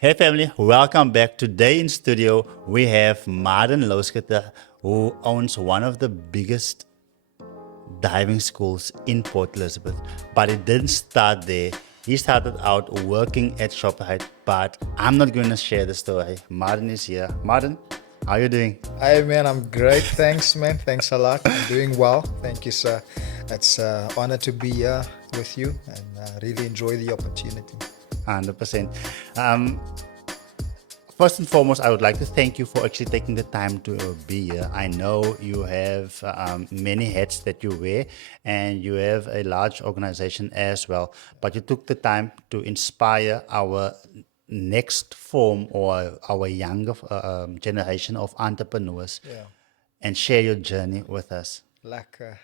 Hey family, welcome back. Today in studio we have Mardon Louskitter, who owns one of the biggest diving schools in Port Elizabeth. But it didn't start there. He started out working at Shoprite, but I'm not going to share the story. Mardon is here. Mardon, how are you doing? Hi man, I'm great. Thanks man. Thanks a lot. I'm doing well. Thank you, sir. It's an honor to be here with you and really enjoy the opportunity. 100%. Um, First and foremost, I would like to thank you for actually taking the time to be here. I know you have many hats that you wear and you have a large organization as well, but you took the time to inspire our next form or our younger generation of entrepreneurs Yeah. and share your journey with us. Laka.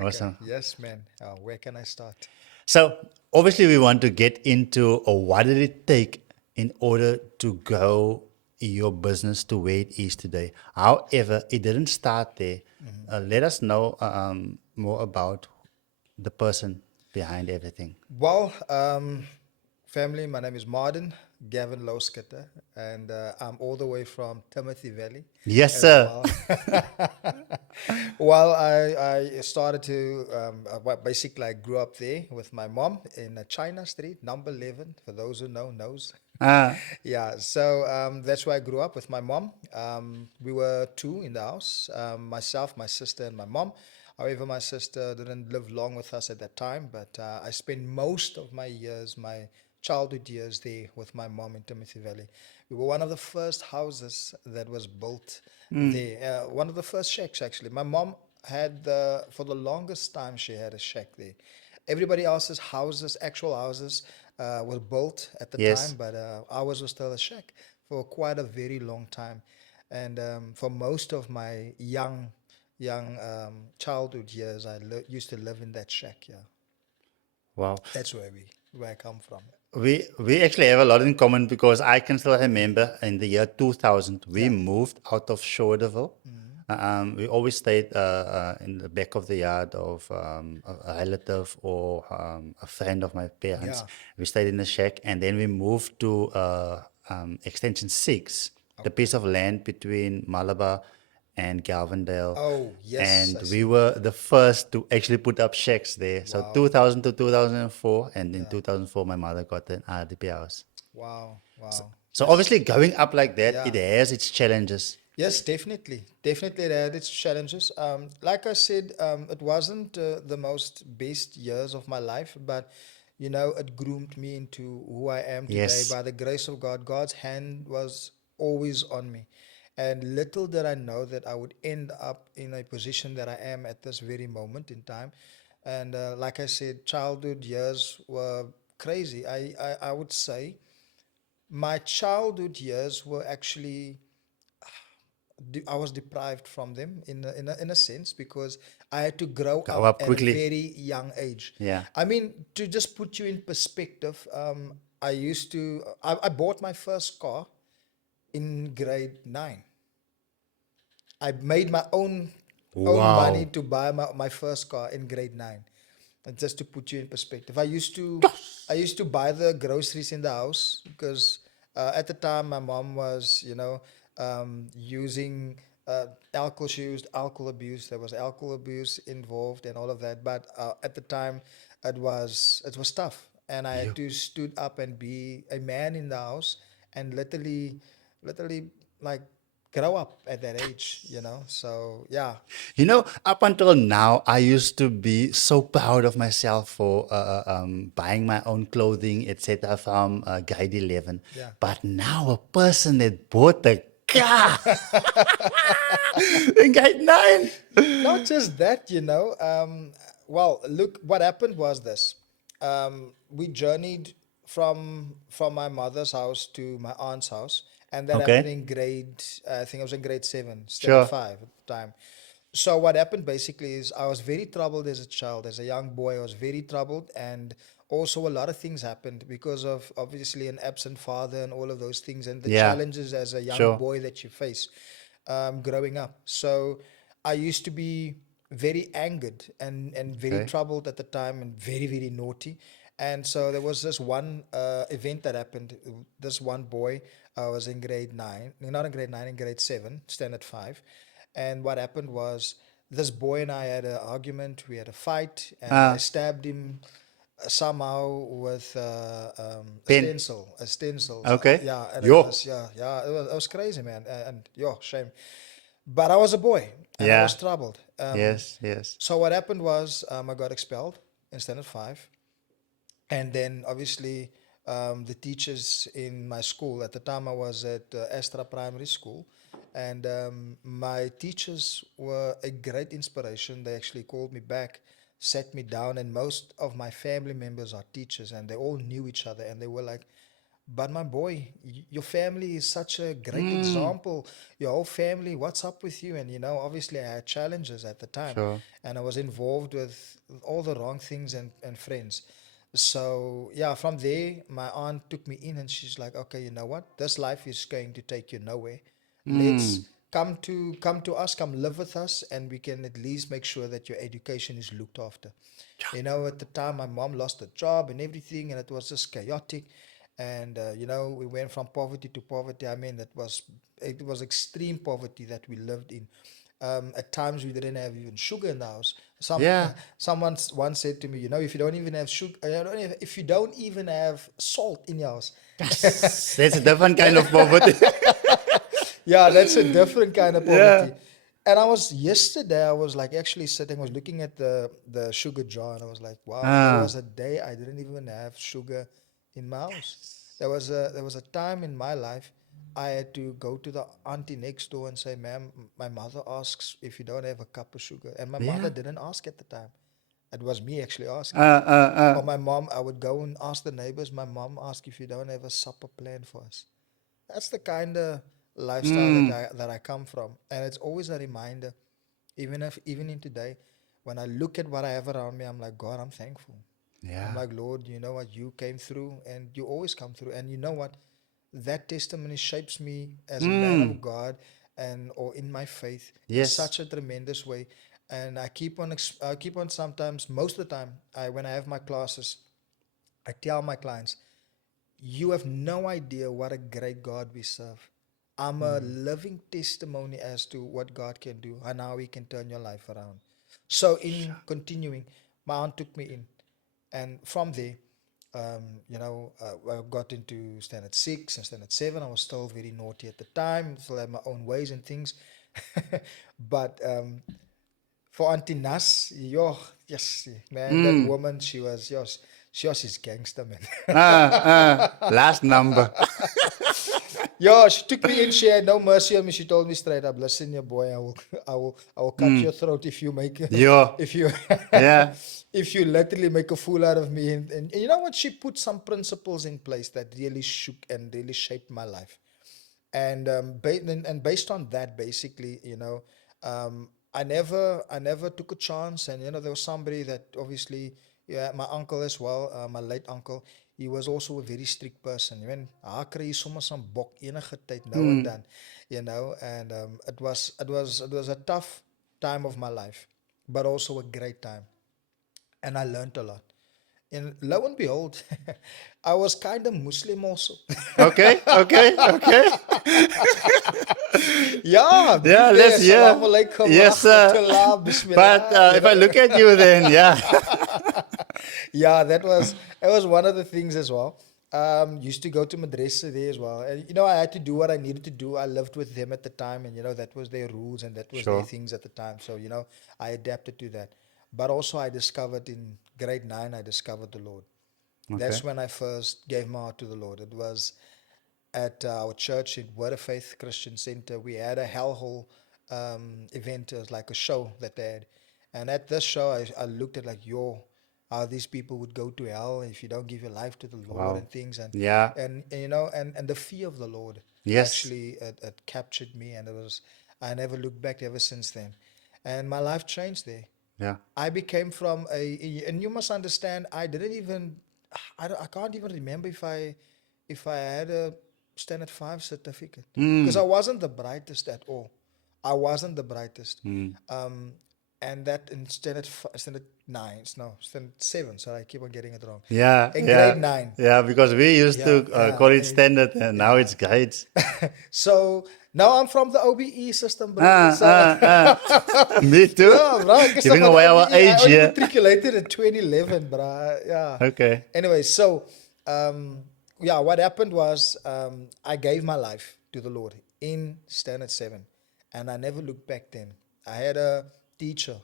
Awesome. Yes man. Where can I start? So obviously, we want to get into what did it take in order to grow your business to where it is today. However, it didn't start there. Let us know more about the person behind everything. Well, family, my name is Mardon Louskitter, and I'm all the way from Timothy Valley Yes, as sir. well. Well, I started to, basically, I grew up there with my mom in China Street, number 11, for those who knows. Ah, Yeah, so that's where I grew up with my mom. We were two in the house, myself, my sister, and my mom. However, my sister didn't live long with us at that time, but I spent most of my years, my childhood years there with my mom in Timothy Valley. We were one of the first houses that was built there, one of the first shacks actually. My mom had for the longest time, she had a shack there. Everybody else's houses, actual houses, were built at the time, yes. but ours was still a shack for quite a very long time. And for most of my young childhood years, used to live in that shack. Yeah, Wow. that's where I come from. We actually have a lot in common because I can still remember in the year 2000 we Yeah. moved out of Shorterville. We always stayed in the back of the yard of a relative or a friend of my parents. Yeah. We stayed in the shack, and then we moved to Extension 6, the piece of land between Malabar and Galvindale. Oh, yes, And I we see. were the first to actually put up shacks there. So Wow. 2000 to 2004, and in Yeah. 2004, my mother got an RDP house. Wow. Wow. So That's obviously, growing up like that, yeah. it has its challenges. Yes, definitely. Definitely it had its challenges. Like I said, it wasn't the most best years of my life, but it groomed me into who I am today Yes. by the grace of God. God's hand was always on me. And little did I know that I would end up in a position that I am at this very moment in time. And like I said, childhood years were crazy. I would say my childhood years were actually I was deprived from them in a sense because I had to grow Grow up up at a quickly. very young age. Yeah. I mean, to just put you in perspective, I bought my first car in grade 9. I made my own money Wow. to buy my first car in grade 9. And just to put you in perspective, I used to buy the groceries in the house because at the time my mom was using alcohol. She used alcohol abuse. There was alcohol abuse involved and all of that. But at the time, it was tough, and I had You. to stood up and be a man in the house and literally like grow up at that age. So yeah, Up until now, I used to be so proud of myself for buying my own clothing, etc., from grade 11. yeah. But now, a person that bought a car in grade 9. Not just that. Well, look, what happened was this. We journeyed from my mother's house to my aunt's house, and that happened Okay, in I think I was in grade 7, standard sure. 5 at the time. So what happened basically is I was very troubled as a child, as a young boy. I was very troubled, and also a lot of things happened because of obviously an absent father and all of those things, and the Yeah, challenges as a young sure. boy that you face growing up. So I used to be very angered and very Okay. troubled at the time and very, very naughty. And so there was this one event that happened. This one boy was in grade nine, not in grade nine, in grade seven, standard five. And what happened was this boy and I had an argument. We had a fight, and I Uh, stabbed him somehow with a pen. stencil. A stencil. Okay. Yeah, and it Yo. was it was crazy, man. And shame. But I was a boy, and I was Yeah. troubled. Yes. Yes. So what happened was I got expelled in standard five, and then obviously the teachers in my school at the time I was at Astra Primary School, and my teachers were a great inspiration. They actually called me back, sat me down, and most of my family members are teachers, and they all knew each other, and they were like, but my boy, your family is such a great Mm. example. Your whole family, what's up with you? And obviously I had challenges at the time, Sure. and I was involved with all the wrong things and friends. So yeah, from there, my aunt took me in, and she's like, "Okay, you know what? This life is going to take you nowhere. Let's Mm. come to us, come live with us, and we can at least make sure that your education is looked after." At the time, my mom lost her job and everything, and it was just chaotic. And we went from poverty to poverty. I mean, it was extreme poverty that we lived in. At times, we didn't have even sugar in the house. Yeah. Someone once said to me, if you don't even have sugar, if you don't even have salt in your house, Yes. That's a different kind of poverty. yeah, that's a different kind of Yeah. poverty. And I was yesterday, I was like actually sitting, I was looking at the sugar jar, and I was like, wow, there Ah. was a day I didn't even have sugar in my house. There was a time in my life I had to go to the auntie next door and say, ma'am, my mother asks if you don't have a cup of sugar. And my mother Yeah. didn't ask at the time. It was me actually Uh. asking. Uh. Or Uh. my mom, I would go and ask the neighbors. My mom asked if you don't have a supper plan for us. That's the kind of lifestyle that Mm. I come from, and it's always a reminder. Even in today, when I look at what I have around me, I'm like, God, I'm thankful. I'm Yeah. like, Lord, you know what, you came through, and you always come through, and you know what, that testimony shapes me as a man Mm. of God, and or in my faith in Yes. such a tremendous way. And I keep on sometimes, most of the time, when I have my classes, I tell my clients, you have no idea what a great God we serve. I'm a Mm. living testimony as to what God can do and how He can turn your life around. So, in continuing, my aunt took me in, and from there, I got into standard six and standard seven. I was still very naughty at the time, still had my own ways and things. But for Auntie Nas, yes, man, that Mm. woman, she was his gangster, man. Last number. Yeah, she took me in. She had no mercy on me. She told me straight up, "Listen, your boy, I will cut Mm. your throat if you make Yo. if you Yeah. if you literally make a fool out of me." And you know what? She put some principles in place that really shook and really shaped my life. And based on that, basically, I never took a chance. And there was somebody that obviously, yeah, my uncle as well, my late uncle. He was also a very strict person. When I kry sommer some bok enige tyd now and Mm. then, and it was a tough time of my life, but also a great time, and I learned a lot. And lo and behold, I was kind of Muslim also. Okay. Okay. Okay. Yeah, Yeah. been there. Let's Assalamu hear. alaikum wa Yes, sir. rahmatullah, But bismillah. if I look at you, then yeah. Yeah, that was one of the things as well. Used to go to madrasa there as well, and I had to do what I needed to do. I lived with them at the time, and that was their rules and that was their Sure. things at the time. So I adapted to that. But also, I discovered in grade nine, I discovered the Lord. Okay. That's when I first gave my heart to the Lord. It was at our church in Word of Faith Christian Center. We had a hellhole event. It was like a show that they had. And at this show, I looked at like, how these people would go to hell if you don't give your life to the Lord Wow. and things. And, Yeah. and, and and the fear of the Lord Yes. actually it captured me. And I never looked back ever since then. And my life changed there. Yeah. I became from and you must understand, I can't even remember if I had a standard five certificate because Mm. I wasn't the brightest at all. I wasn't the brightest. Mm. Um, and that in standard 9. No, standard 7. Sorry, I keep on getting it wrong. Yeah, In yeah, grade 9. yeah. Because we used Yeah, to yeah. call it standard, and now it's grades. So now I'm from the OBE system, bro. Ah, So Me too. yeah, bro. I guess I'm Giving on the away our OBE. I age only here. matriculated in 2011, bro. Yeah. Okay. Anyway, so yeah, what happened was I gave my life to the Lord in standard 7, and I never looked back then. I had a teacher,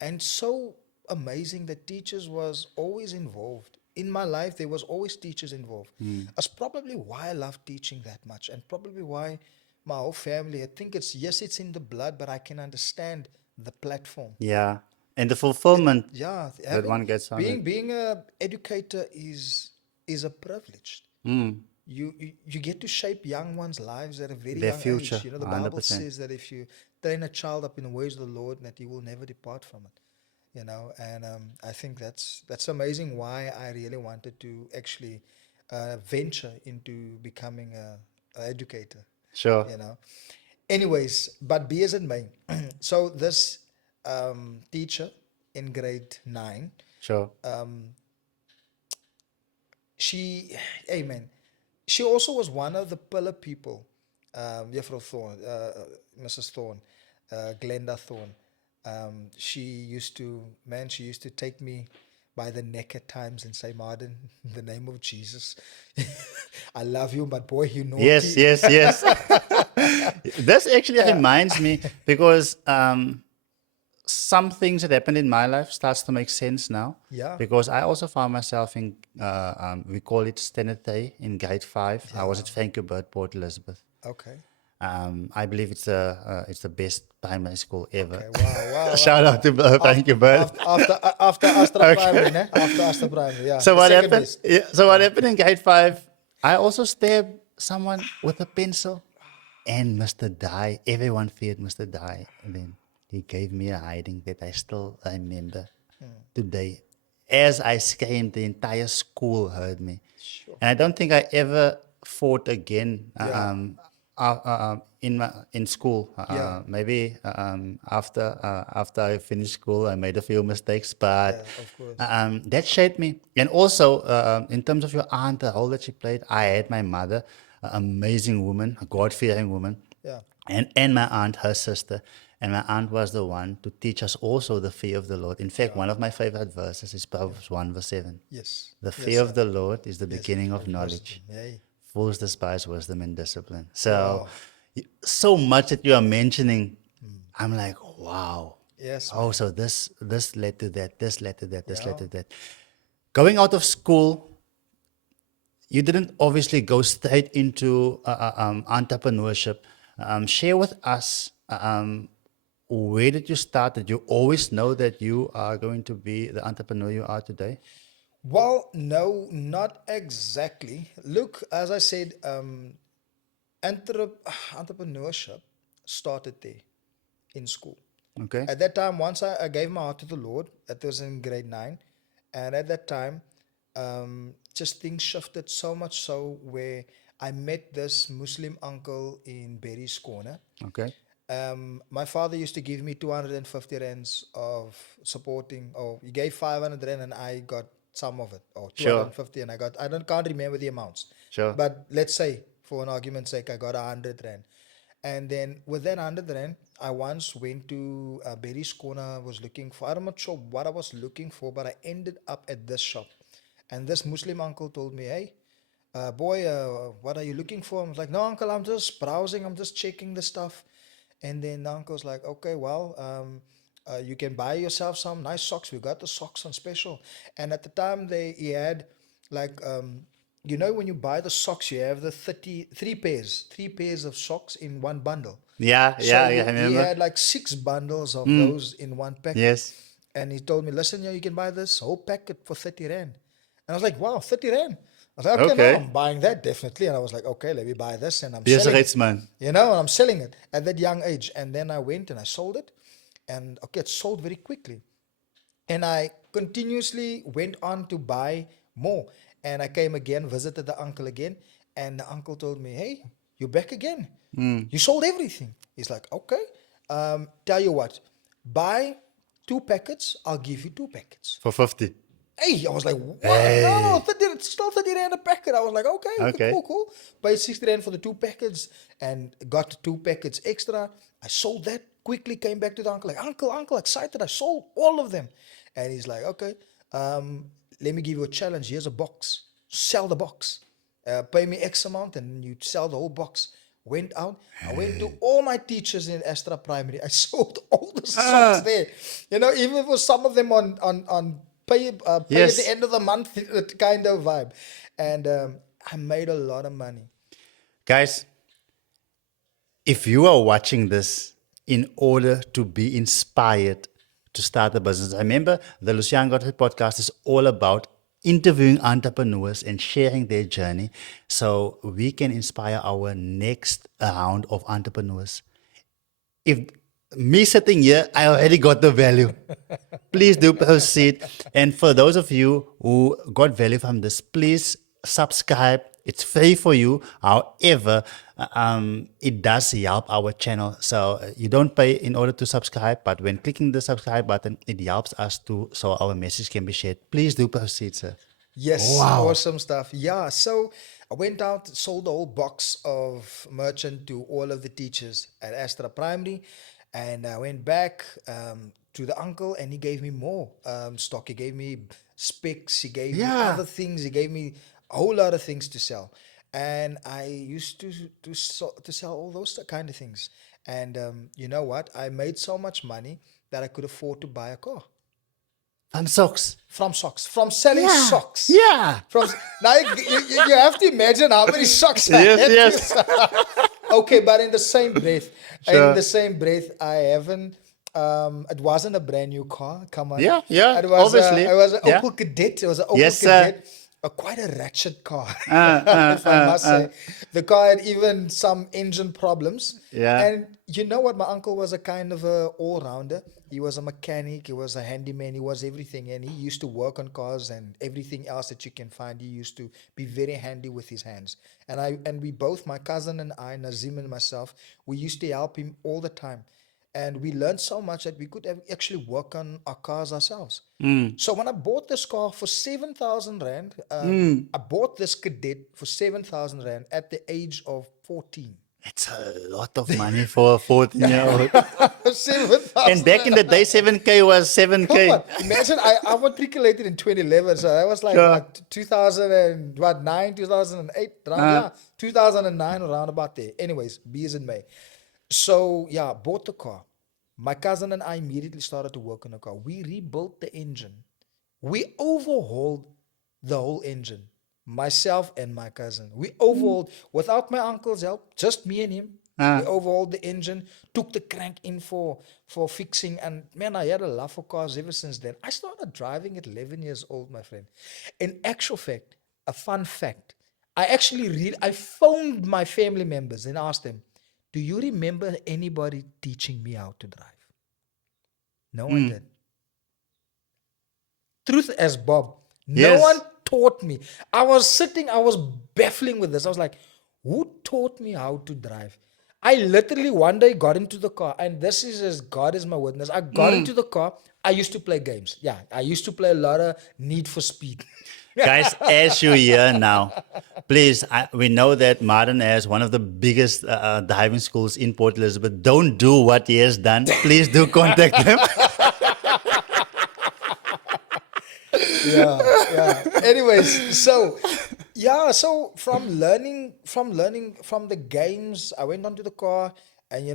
and so amazing that teachers was always involved in my life. There was always teachers involved. That's probably why I love teaching that much, and probably why my whole family. I think it's, yes, it's in the blood, but I can understand the platform. Yeah, and the fulfillment Yeah, that having one gets on it. being a educator is a privilege. Mm. You get to shape young ones' lives at a very Their young age. future, You know, the Bible 100%. says that if you train a child up in the ways of the Lord, that he will never depart from it. You know, and I think that's amazing. Why I really wanted to actually venture into becoming a educator. Sure, You know. Anyways, but be as it may. So this teacher in grade 9, sure. she, amen, she also was one of the pillar people, Juffrou Thorne, Mrs. Thorne, Glenda Thorne. She used to take me by the neck at times and say, Mardon, in the name of Jesus, I love you, but boy, you Yes, naughty. yes, yes. This actually reminds me because some things that happened in my life starts to make sense now. Yeah. Because I also found myself in, we call it standard 3 in grade 5. I was at Gqeberha, Port Elizabeth. Okay. I believe it's the best primary school ever. Okay. Wow. Wow. Shout Wow. out to Gqeberha. After Astra Primary, ne? After Astra Primary, yeah. So The what second happened? best. Yeah, so what happened in grade 5? I also stabbed someone with a pencil, and Mr. Dye. Everyone feared Mr. Dye. And then he gave me a hiding that I still remember today. As I screamed, the entire school heard me, Sure. and I don't think I ever fought again. Yeah. In school, Yeah. maybe after I finished school, I made a few mistakes, but Yeah, of course. that shaped me. And also, in terms of your aunt, the role that she played, I had my mother, an amazing woman, a God-fearing woman, Yeah. and my aunt, her sister. And my aunt was the one to teach us also the fear of the Lord. In fact, one of my favorite verses is Proverbs 1 verse 7. Yes. The Yes, fear of sir. the Lord is the Yes, beginning of of knowledge. wisdom. Yay. Fools despise wisdom and discipline. So, Wow. so much that you are mentioning, I'm like, wow. Yes, Oh, man. so this led to that, this led to that, this led Yeah. to that. Going out of school, you didn't obviously go straight into entrepreneurship. Share with us, where did you start? Did you always know that you are going to be the entrepreneur you are today? Well, no, not exactly. Look, as I said, entrepreneurship started there in school. Okay, At that time, once I gave my heart to the Lord, that was in grade 9. And at that time, just things shifted so much so where I met this Muslim uncle in Berry's Corner. okay, My father used to give me 250 rands of supporting, or he gave 500 rand and I got some of it, or sure, 250 and can't remember the amounts. sure. But let's say, for an argument's sake, I got 100 rand. And then with that 100 rand, I once went to Berry's Corner, was looking for, I'm not sure what I was looking for, but I ended up at this shop. And this Muslim uncle told me, hey, boy, what are you looking for? I was like, no, uncle, I'm just browsing, I'm just checking the stuff. And then the uncle's like, okay, well, you can buy yourself some nice socks. We got the socks on special. And at the time, he had like, when you buy the socks, you have the 3 pairs of socks in one bundle. Yeah, So yeah, yeah, I he remember. had like 6 bundles of those in one packet. Yes, And he told me, listen, you can buy this whole packet for 30 rand. And I was like, wow, 30 rand. I was like, okay, no, okay. I'm buying that definitely. And I was like, okay, let me buy this. And I'm Yes, selling it. Ritsman. And I'm selling it at that young age. And then I went and I sold it. And okay, it sold very quickly. And I continuously went on to buy more. And I came again, visited the uncle again. And the uncle told me, hey, you're back again. You sold everything. He's like, okay, tell you what, buy 2 packets, I'll give you 2 packets. For 50. Hey, I was like, what? No, Hey. 30, it's still 30 rand a packet. I was like, okay, Okay. cool. Paid 60 rand for the 2 packets and got 2 packets extra. I sold that quickly, came back to the uncle, like, uncle, excited. I sold all of them. And he's like, okay, let me give you a challenge. Here's a box. Sell the box. Pay me X amount and you sell the whole box. Went out. I went to all my teachers in Astra Primary. I sold all the socks there. You know, even for some of them on pay at Yes. the end of the month kind of vibe. And I made a lot of money. Guys, if you are watching this in order to be inspired to start a business, remember the Lucian Gqeberha podcast is all about interviewing entrepreneurs and sharing their journey so we can inspire our next round of entrepreneurs. If me sitting here, I already got the value. Please do proceed. And for those of you who got value from this, please subscribe. It's free for you. However, it does help our channel. So you don't pay in order to subscribe, but when clicking the subscribe button, it helps us to so our message can be shared. Please do proceed, sir. Yes, Wow. awesome stuff. Yeah, so I went out, sold the whole box of merchant to all of the teachers at Astra Primary, and I went back to the uncle, and he gave me more stock. He gave me specs. He gave me Yeah. other things. He gave me a whole lot of things to sell, and I used to sell all those kind of things. And you know what? I made so much money that I could afford to buy a car. And socks. From socks, from selling Yeah. socks. Yeah. From now, you have to imagine how many socks I Yes, had to yes. sell. Okay, but in the same breath, Sure. I haven't. It wasn't a brand new car. Come on. Yeah, yeah, It was. obviously. It was an Yeah. Opel Kadett. It was an Opel Yes, sir. Kadett. Quite a ratchet car, if I must say. The car had even some engine problems. Yeah. And you know what? My uncle was a kind of a all-rounder. He was a mechanic. He was a handyman. He was everything. And he used to work on cars and everything else that you can find. He used to be very handy with his hands. And we both, my cousin and I, Nazim and myself, we used to help him all the time. And we learned so much that we could actually work on our cars ourselves. So when I bought this car for 7,000 Rand, I bought this Cadet for 7,000 Rand at the age of 14. It's a lot of money for a 14-year-old. 7,000 And back in the day, 7K was 7K. Come on, imagine I matriculated in 2011, so that was like Sure. what, 2009, 2008, yeah, 2009 around about there. Anyways, B is in May. So yeah, bought the car. My cousin and I immediately started to work on the car. We rebuilt the engine. We overhauled the whole engine. Myself and my cousin. We overhauled without my uncle's help, just me and him. We overhauled the engine, took the crank in for fixing, and man, I had a love for cars ever since then. I started driving at 11 years old, my friend. In actual fact, a fun fact, I phoned my family members and asked them, do you remember anybody teaching me how to drive? No one did. Truth as Bob. No Yes. one taught me. I was baffling with this. I was like, who taught me how to drive? I literally one day got into the car, and this is as God is my witness. I got into the car. I used to play games. Yeah, I used to play a lot of Need for Speed. Guys, as you hear now, please, we know that Mardon has one of the biggest diving schools in Port Elizabeth. Don't do what he has done. Please do contact him. Yeah. Anyways, so from learning from the games, I went onto the car and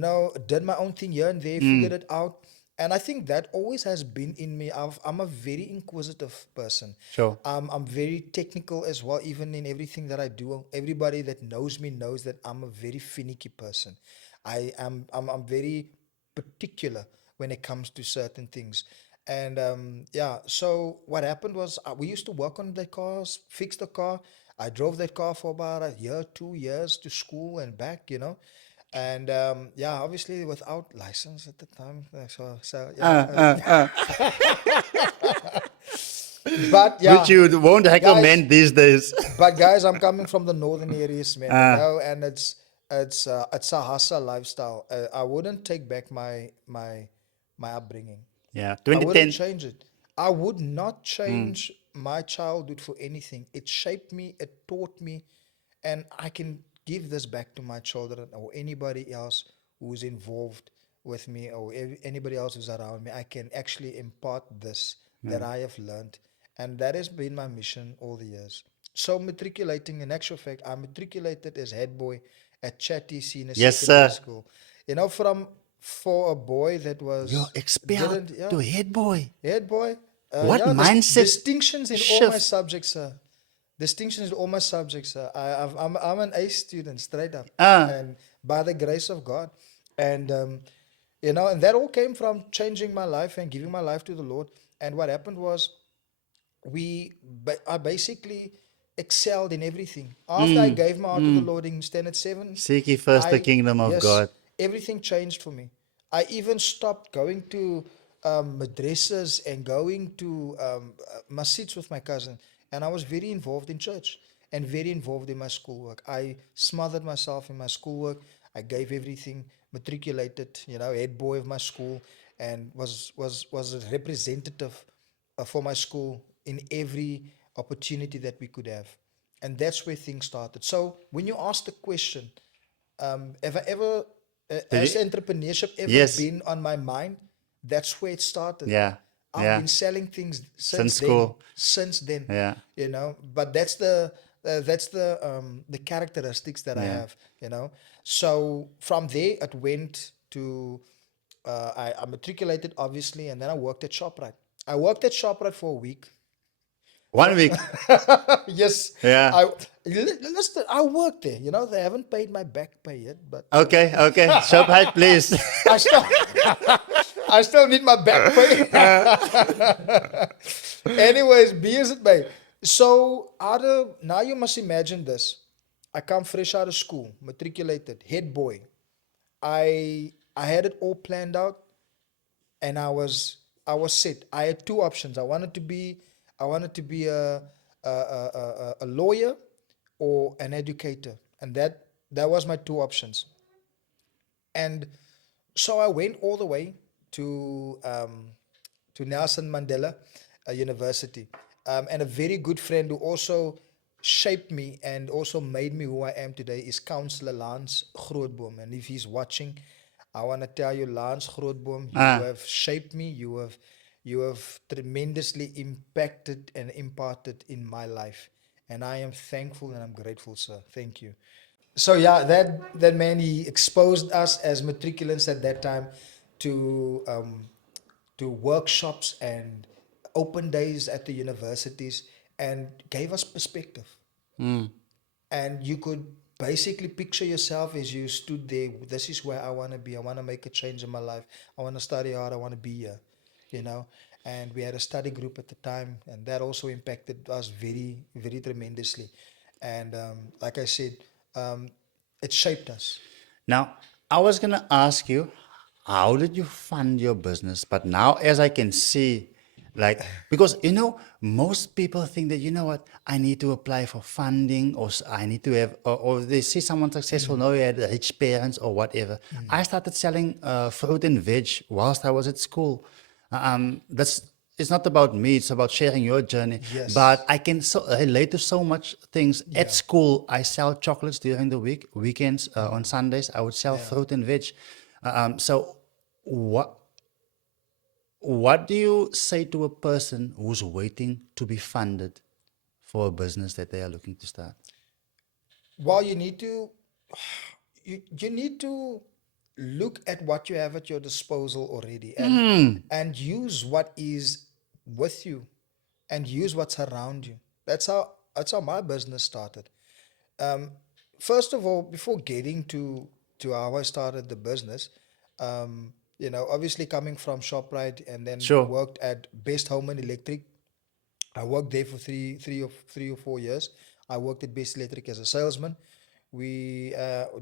did my own thing here and there, figured it out. And I think that always has been in me. I'm a very inquisitive person. Sure. I'm very technical as well, even in everything that I do. Everybody that knows me knows that I'm a very finicky person. I'm very particular when it comes to certain things. And so what happened was we used to work on the cars, fix the car. I drove that car for about a year, 2 years to school and back, And obviously without license at the time. But yeah, Which you won't recommend these days. but guys, I'm coming from the northern areas, man. And it's a hustle lifestyle. I wouldn't take back my upbringing. Yeah. I wouldn't 2010. change it. I would not change my childhood for anything. It shaped me, it taught me, and I can give this back to my children or anybody else who's involved with me or anybody else who's around me. I can actually impart this that I have learned, and that has been my mission all the years. So matriculating, in actual fact, I matriculated as head boy at Chatty Senior Yes, Secondary sir. School. From for a boy that You're was expelled didn't to head boy. head boy. What Yeah, mindset distinctions in all my shift? subjects, sir. Distinctions in all my subjects, sir. I'm an A student, straight up, Uh, and by the grace of God, and and that all came from changing my life and giving my life to the Lord. And what happened was, I basically excelled in everything. After I gave my heart to the Lord in standard 7, Seek ye first the I, kingdom of yes, God. everything changed for me. I even stopped going to madrasas and going to masjids with my cousin. And I was very involved in church and very involved in my schoolwork. I smothered myself in my schoolwork. I gave everything, matriculated, head boy of my school, and was a representative for my school in every opportunity that we could have. And that's where things started. So when you ask the question, have I ever, Did has you? entrepreneurship ever Yes. been on my mind? That's where it started. Yeah. I've Yeah. been selling things Since since then. school. Since then, Yeah. But that's the characteristics that I Yeah. have. So from there it went to I matriculated obviously, and then I worked at Shoprite. I worked at Shoprite for a week. 1 week. Yes, Yeah. listen. I worked there. They haven't paid my back pay yet, but Okay. Okay. Shop height, please. I still I still need my back pay. Anyways, be as it may. So now you must imagine this. I come fresh out of school, matriculated, head boy. I had it all planned out, and I was set. I had two options. I wanted to be a lawyer or an educator, and that was my two options. And so I went all the way to Nelson Mandela University, and a very good friend who also shaped me and also made me who I am today is Councillor Lance Grootboom. And if he's watching, I want to tell you, Lance Grootboom, you Ah. have shaped me. You have tremendously impacted and imparted in my life, and I am thankful and I'm grateful, sir. Thank you. So yeah, that man, he exposed us as matriculants at that time to workshops and open days at the universities, and gave us perspective. And you could basically picture yourself as you stood there. This is where I want to be. I want to make a change in my life. I want to study hard. I want to be here, you know. And we had a study group at the time, and that also impacted us very, very tremendously. And like I said, um, it shaped us. Now, I was going to ask you, how did you fund your business? But now, as I can see, like, because, most people think that, I need to apply for funding or I need to have, or they see someone successful, no, you had rich parents or whatever. I started selling fruit and veg whilst I was at school. That's it's not about me, it's about sharing your journey. But Yes. I can relate to so much things. At Yeah. school, I sell chocolates during the week. Weekends, on Sundays, I would sell Yeah. fruit and veg. So, what what do you say to a person who's waiting to be funded for a business that they are looking to start? Well, you need to look at what you have at your disposal already, and use what is with you, and use what's around you. That's how my business started. Um, First of all, before getting to how I started the business, obviously coming from Shoprite and then Sure. worked at Best Home and Electric. I worked there for three or 4 years. I worked at Best Electric as a salesman. We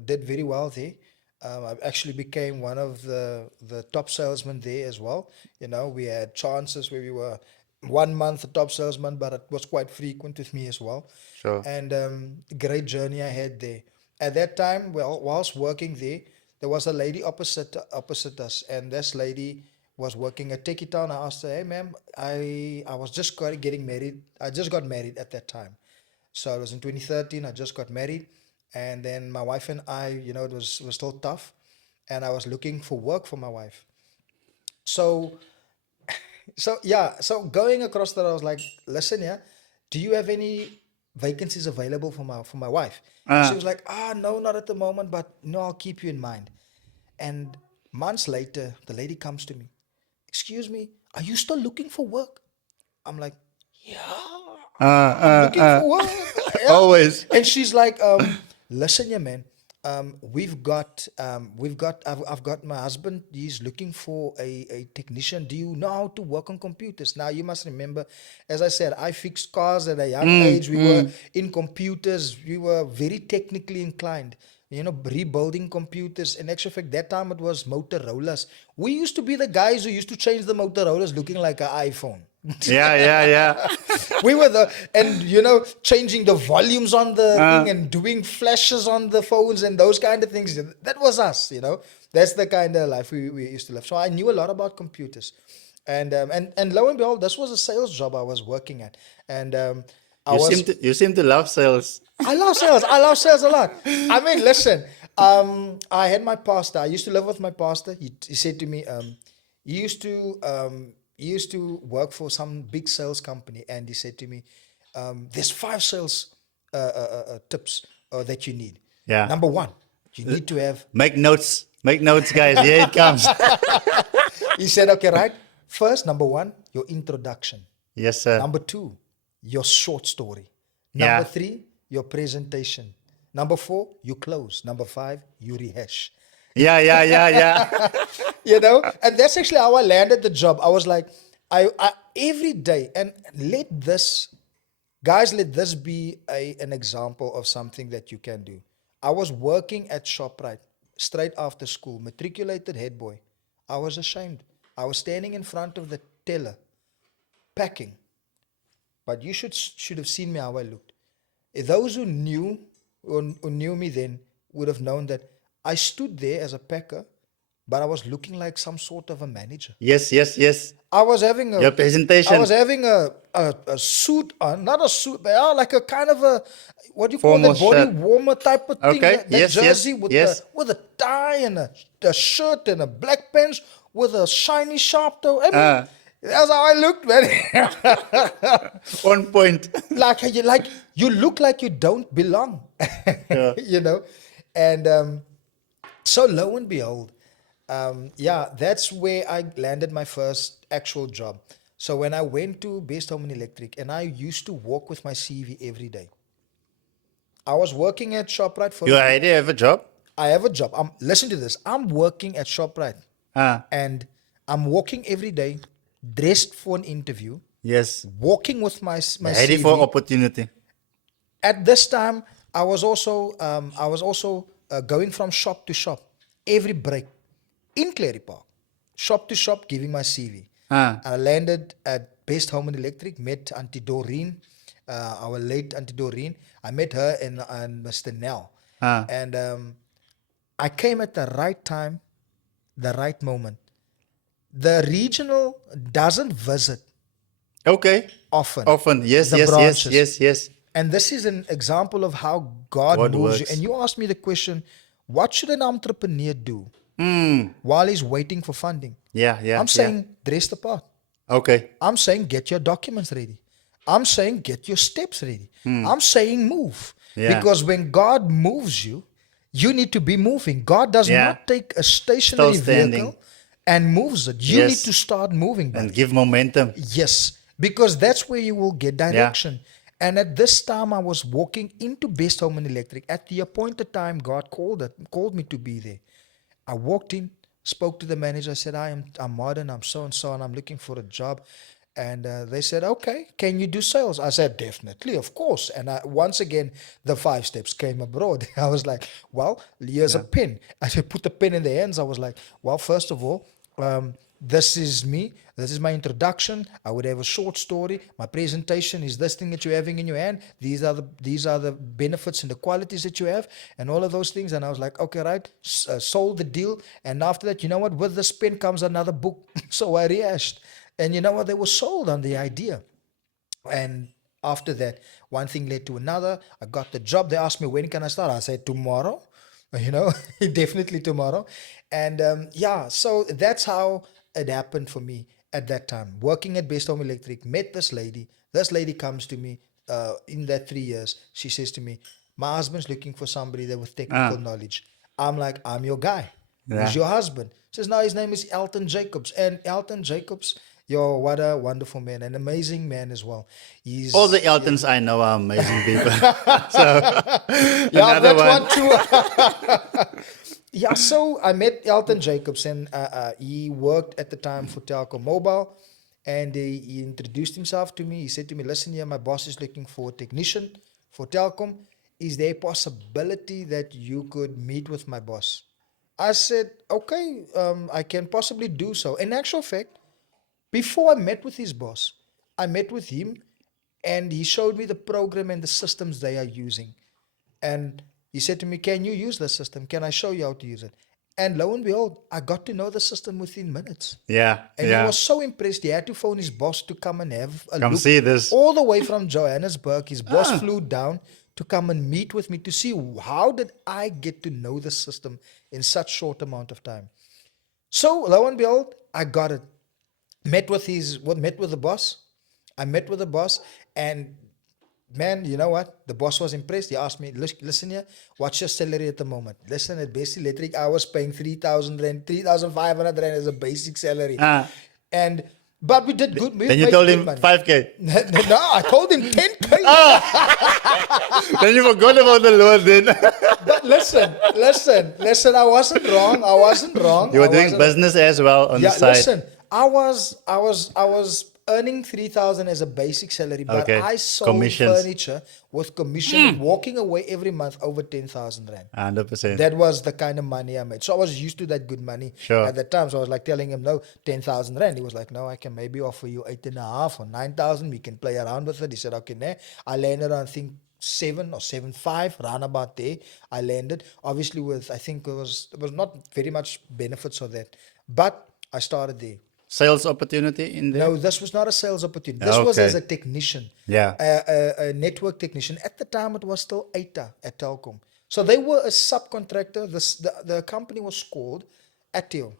did very well there. I actually became one of the top salesmen there as well. We had chances where we were 1 month a top salesman, but it was quite frequent with me as well. Sure. And great journey I had there. At that time, well, whilst working there, there was a lady opposite us, and this lady was working at Techie Town. I asked her, hey, ma'am, I was just getting married. I just got married at that time. So it was in 2013. I just got married. And then my wife and I, it was still tough. And I was looking for work for my wife. So so going across that, I was like, listen, yeah, do you have any vacancies available for my wife? She was like, no, not at the moment, but no, I'll keep you in mind. And months later, the lady comes to me, excuse me, are you still looking for work? I'm like, yeah, I'm looking for work. Yeah. Always. And she's like, listen, yeah, man. I've got my husband. He's looking for a technician. Do you know how to work on computers? Now, you must remember, as I said, I fixed cars at a young age. We were in computers. We were very technically inclined. Rebuilding computers. In actual fact, that time it was Motorola's. We used to be the guys who used to change the Motorola's looking like an iPhone. Yeah. We were changing the volumes on the thing and doing flashes on the phones and those kind of things. That was us. That's the kind of life we used to live. So I knew a lot about computers, and lo and behold, this was a sales job I was working at, and You seem to love sales. I love sales. I love sales a lot. I mean, listen, I had my pastor. I used to live with my pastor. He said to me, he used to work for some big sales company, and he said to me, there's 5 sales tips that you need. Yeah. Number 1, you need to have. Make notes, guys. Here it comes. He said, okay, right. First, number 1, your introduction. Yes, sir. Number 2, your short story. Number 3, your presentation. Number 4, you close. Number 5, you rehash. Yeah. And that's actually how I landed the job. I was like, I every day, and let this be an example of something that you can do. I was working at ShopRite straight after school, matriculated head boy. I was ashamed. I was standing in front of the teller, packing. But you should have seen me how I looked. Those who knew me then would have known that I stood there as a packer, but I was looking like some sort of a manager. Yes. I was having Your presentation. I was having a suit on, not a suit, but like a kind of a, what do you call Formal it, body shirt. warmer type of thing. Okay. That jersey Yes. with a tie and a shirt and a black pants with a shiny sharp toe. I mean, that's how I looked, man. On point. like you look like you don't belong. Yeah. And so lo and behold, that's where I landed my first actual job. So when I went to Best Home and Electric, and I used to walk with my CV every day. I was working at ShopRite for. You already have a job? I have a job. Listen to this. I'm working at ShopRite, and I'm walking every day, dressed for an interview. Yes. Walking with my Ready CV. for opportunity. At this time, I was also going from shop to shop every break in Gqeberha Park, shop to shop, giving my CV. I landed at Best Home and Electric, met Auntie Doreen, our late Auntie Doreen. I met her and Mr. Nell. And I came at the right time, the right moment. The regional doesn't visit Okay. often. Yes. And this is an example of how God moves you. works. And you asked me the question, what should an entrepreneur do while he's waiting for funding? Yeah. I'm saying dress the part. Okay. I'm saying get your documents ready. I'm saying get your steps ready. I'm saying move. Yeah. Because when God moves you, you need to be moving. God does not take a stationary Still standing. vehicle and moves it. You need to start moving. And give momentum. Yes, because that's where you will get direction. And at this time, I was walking into Best Home and Electric. At the appointed time, God called me to be there. I walked in, spoke to the manager. I said, I'm Mardon, I'm so-and-so, and I'm looking for a job. And they said, okay, can you do sales? I said, definitely, of course. And once again, the 5 steps came abroad. I was like, well, here's a pen. I said, put the pen in their hands. I was like, well, first of all, This is me. This is my introduction. I would have a short story. My presentation is this thing that you're having in your hand. These are the benefits and the qualities that you have, and all of those things. And I was like, okay, right, sold the deal. And after that, you know what? With this pen comes another book. So I rehashed, and you know what? They were sold on the idea. And after that, one thing led to another. I got the job. They asked me, when can I start? I said, tomorrow, you know, definitely tomorrow. And yeah, so that's how it happened for me at that time. Working at Best Home Electric, met this lady. This lady comes to me in that 3 years. She says to me, my husband's looking for somebody there with technical Ah, knowledge. I'm like, I'm your guy. Who's yeah. your husband? She says, no, his name is Elton Jacobs. And Elton Jacobs, yo, what a wonderful man, an amazing man as well. All the He's, Eltons I know are amazing people. So yeah, another that one. one too. Yeah, so I met Elton Jacobs, and he worked at the time for Telco Mobile, and he introduced himself to me. He said to me, listen here, my boss is looking for a technician for Telcom. Is there a possibility that you could meet with my boss? I said, okay, I can possibly do so. In actual fact, before I met with his boss, I met with him, and he showed me the program and the systems they are using. And he said to me, can you use the system? Can I show you how to use it? And lo and behold, I got to know the system within minutes. Yeah, And he yeah. was so impressed, he had to phone his boss to come and have a Come look see this. all the way from Johannesburg. His boss Ah, flew down to come and meet with me to see how did I get to know the system in such short amount of time. So lo and behold, I got it. Met with the boss. I met with the boss, and man, you know what? The boss was impressed. He asked me, listen here, what's your salary at the moment? Listen, at Best Electric, I was paying 3,000 rand, 3,500 rand as a basic salary. ah. And but we did good. We Then you made told good him money. 5K. No, I told him 10K. Then you forgot about the loan then. But listen. I wasn't wrong. I wasn't wrong. You I were doing wasn't wrong. business as well on the Yeah, side. listen. I was earning 3,000 as a basic salary, but Okay. I sold Commissions. furniture with commission, walking away every month over 10,000 rand. 100%. That was the kind of money I made. So I was used to that good money Sure. at that time. So I was like telling him, no, 10,000 rand. He was like, no, I can maybe offer you 8.5 or 9,000. We can play around with it. He said, okay, nah. I landed on, I think, 7 or 7.5, round about there. I landed. Obviously, with, I think it was not very much benefits of that. But I started there. Sales opportunity in there? No, this was not a sales opportunity. This was as Okay. a technician, Yeah. a network technician. At the time, it was still ATA at Telkom. So they were a subcontractor. The company was called Atio.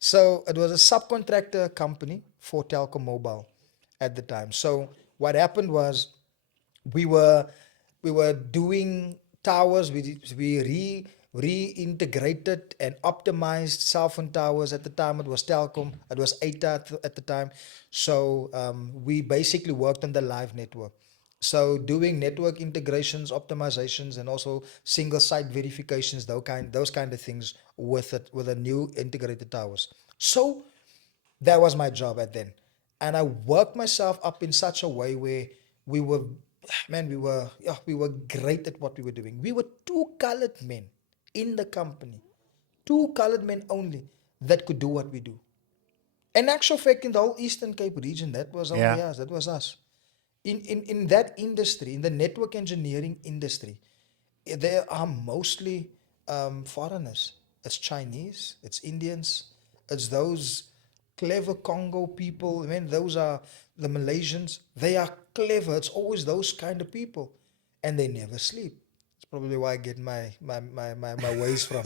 So it was a subcontractor company for Telkom Mobile at the time. So what happened was we were we were doing towers. We reintegrated and optimized cell phone towers. At the time it was Telkom, it was ATA at the time. So we basically worked on the live network, so doing network integrations, optimizations, and also single site verifications, those kind of things with it, with the new integrated towers. So that was my job at then. And I worked myself up in such a way where we were, man, we were great at what we were doing. We were two colored men in the company, two colored men only that could do what we do. In actual fact, in the whole Eastern Cape region, that was only Yeah. us, that was us. In that industry, in the network engineering industry, there are mostly foreigners. It's Chinese, it's Indians, it's those clever Congo people. I mean, those are the Malaysians. They are clever. It's always those kind of people, and they never sleep. It's probably why I get my ways from,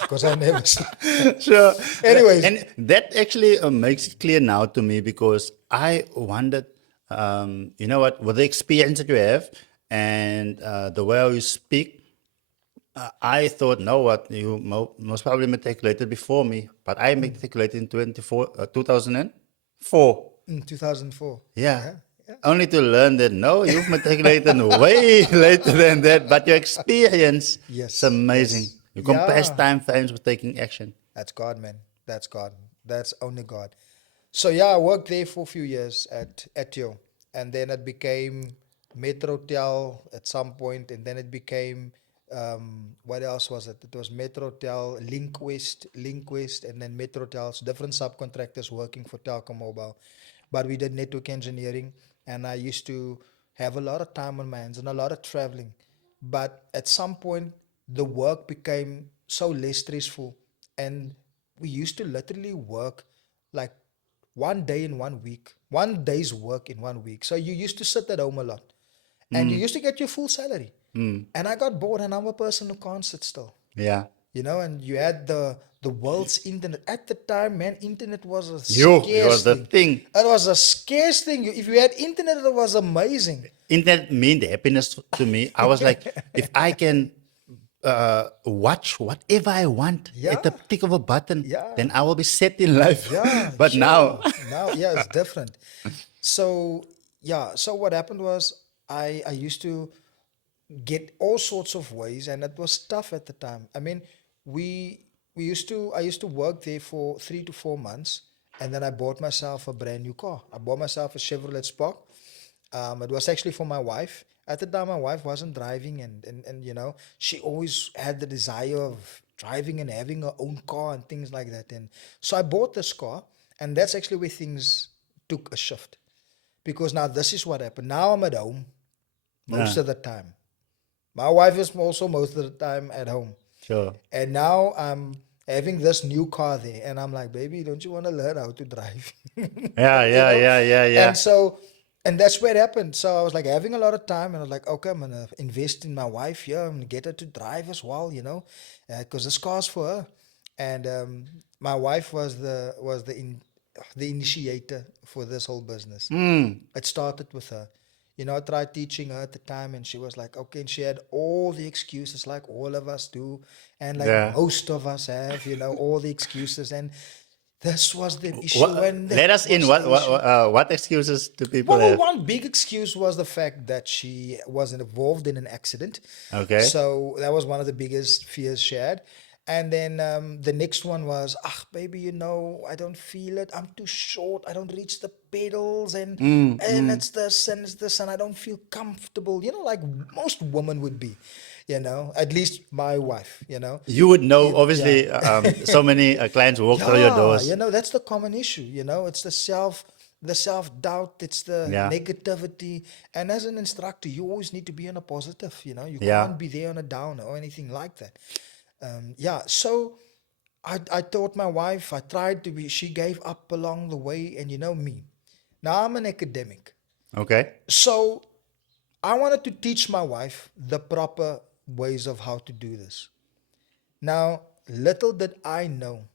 because I never sleep. Sure. Anyways, And that actually makes it clear now to me because I wondered, you know what, with the experience that you have and the way you speak, I thought, no, what, you most probably matriculated before me, but I matriculated in 2004. in 2004. Yeah. Yeah, yeah. Only to learn that, no, you've matriculated way later than that, but your experience is Yes, amazing. yes. You compress Yeah. time frames with taking action. That's God, man. That's God. That's only God. So yeah, I worked there for a few years at Etio, and then it became Metrotel at some point, and then it became What else was it? It was Metrotel, Linkwest, and then Metrotels, different subcontractors working for Telkom Mobile. But we did network engineering, and I used to have a lot of time on my hands and a lot of traveling. But at some point, the work became so less stressful, and we used to literally work like one day in 1 week, 1 day's work in 1 week. So you used to sit at home a lot and you used to get your full salary. And I got bored, and I'm a person who can't sit still, Yeah. and you had the world's internet. At the time, man, internet was a It was scarce the thing. thing. It was a scarce thing. If you had internet, it was amazing. Internet meant happiness to me. I was like, if I can watch whatever I want at the Yeah, click of a button, yeah, then I will be set in life. yeah, But now, sure. Now, yeah, it's different. So, yeah, so what happened was I used to get all sorts of ways, and it was tough at the time. I mean, we used to I used to work there for 3 to 4 months, and then I bought myself a brand new car. I bought myself a Chevrolet Spark. It was actually for my wife. At the time, my wife wasn't driving, and she always had the desire of driving and having her own car and things like that. And so I bought this car, and that's actually where things took a shift, because now this is what happened. Now I'm at home most yeah, of the time. My wife is also most of the time at home. sure. And now I'm having this new car there. And I'm like, baby, don't you want to learn how to drive? Yeah, you yeah, know? yeah, yeah, yeah. And so, and that's where it happened. So I was like having a lot of time, and I was like, okay, I'm going to invest in my wife here. I'm going to get her to drive as well, because this car's for her. And my wife was the initiator for this whole business. It started with her. I tried teaching her at the time, and she was like, okay. And she had all the excuses, like all of us do, and like Yeah. most of us have, all the excuses. And this was the issue, What, and let that us in. was the issue. What excuses do people Well, have? one big excuse was the fact that she was involved in an accident. Okay. So that was one of the biggest fears she had. And then the next one was, ah, baby, I don't feel it. I'm too short. I don't reach the pedals, and it's this, and I don't feel comfortable. Like most women would be. At least my wife. You would know, Yeah. obviously, so many clients walk through your Yeah, doors. that's the common issue. It's the self-doubt, it's the Yeah. negativity. And as an instructor, you always need to be on a positive, you Yeah. can't be there on a down or anything like that. Yeah, so I taught my wife, I tried to be, she gave up along the way, and me. Now I'm an academic. Okay. So I wanted to teach my wife the proper ways of how to do this. Now, little did I know,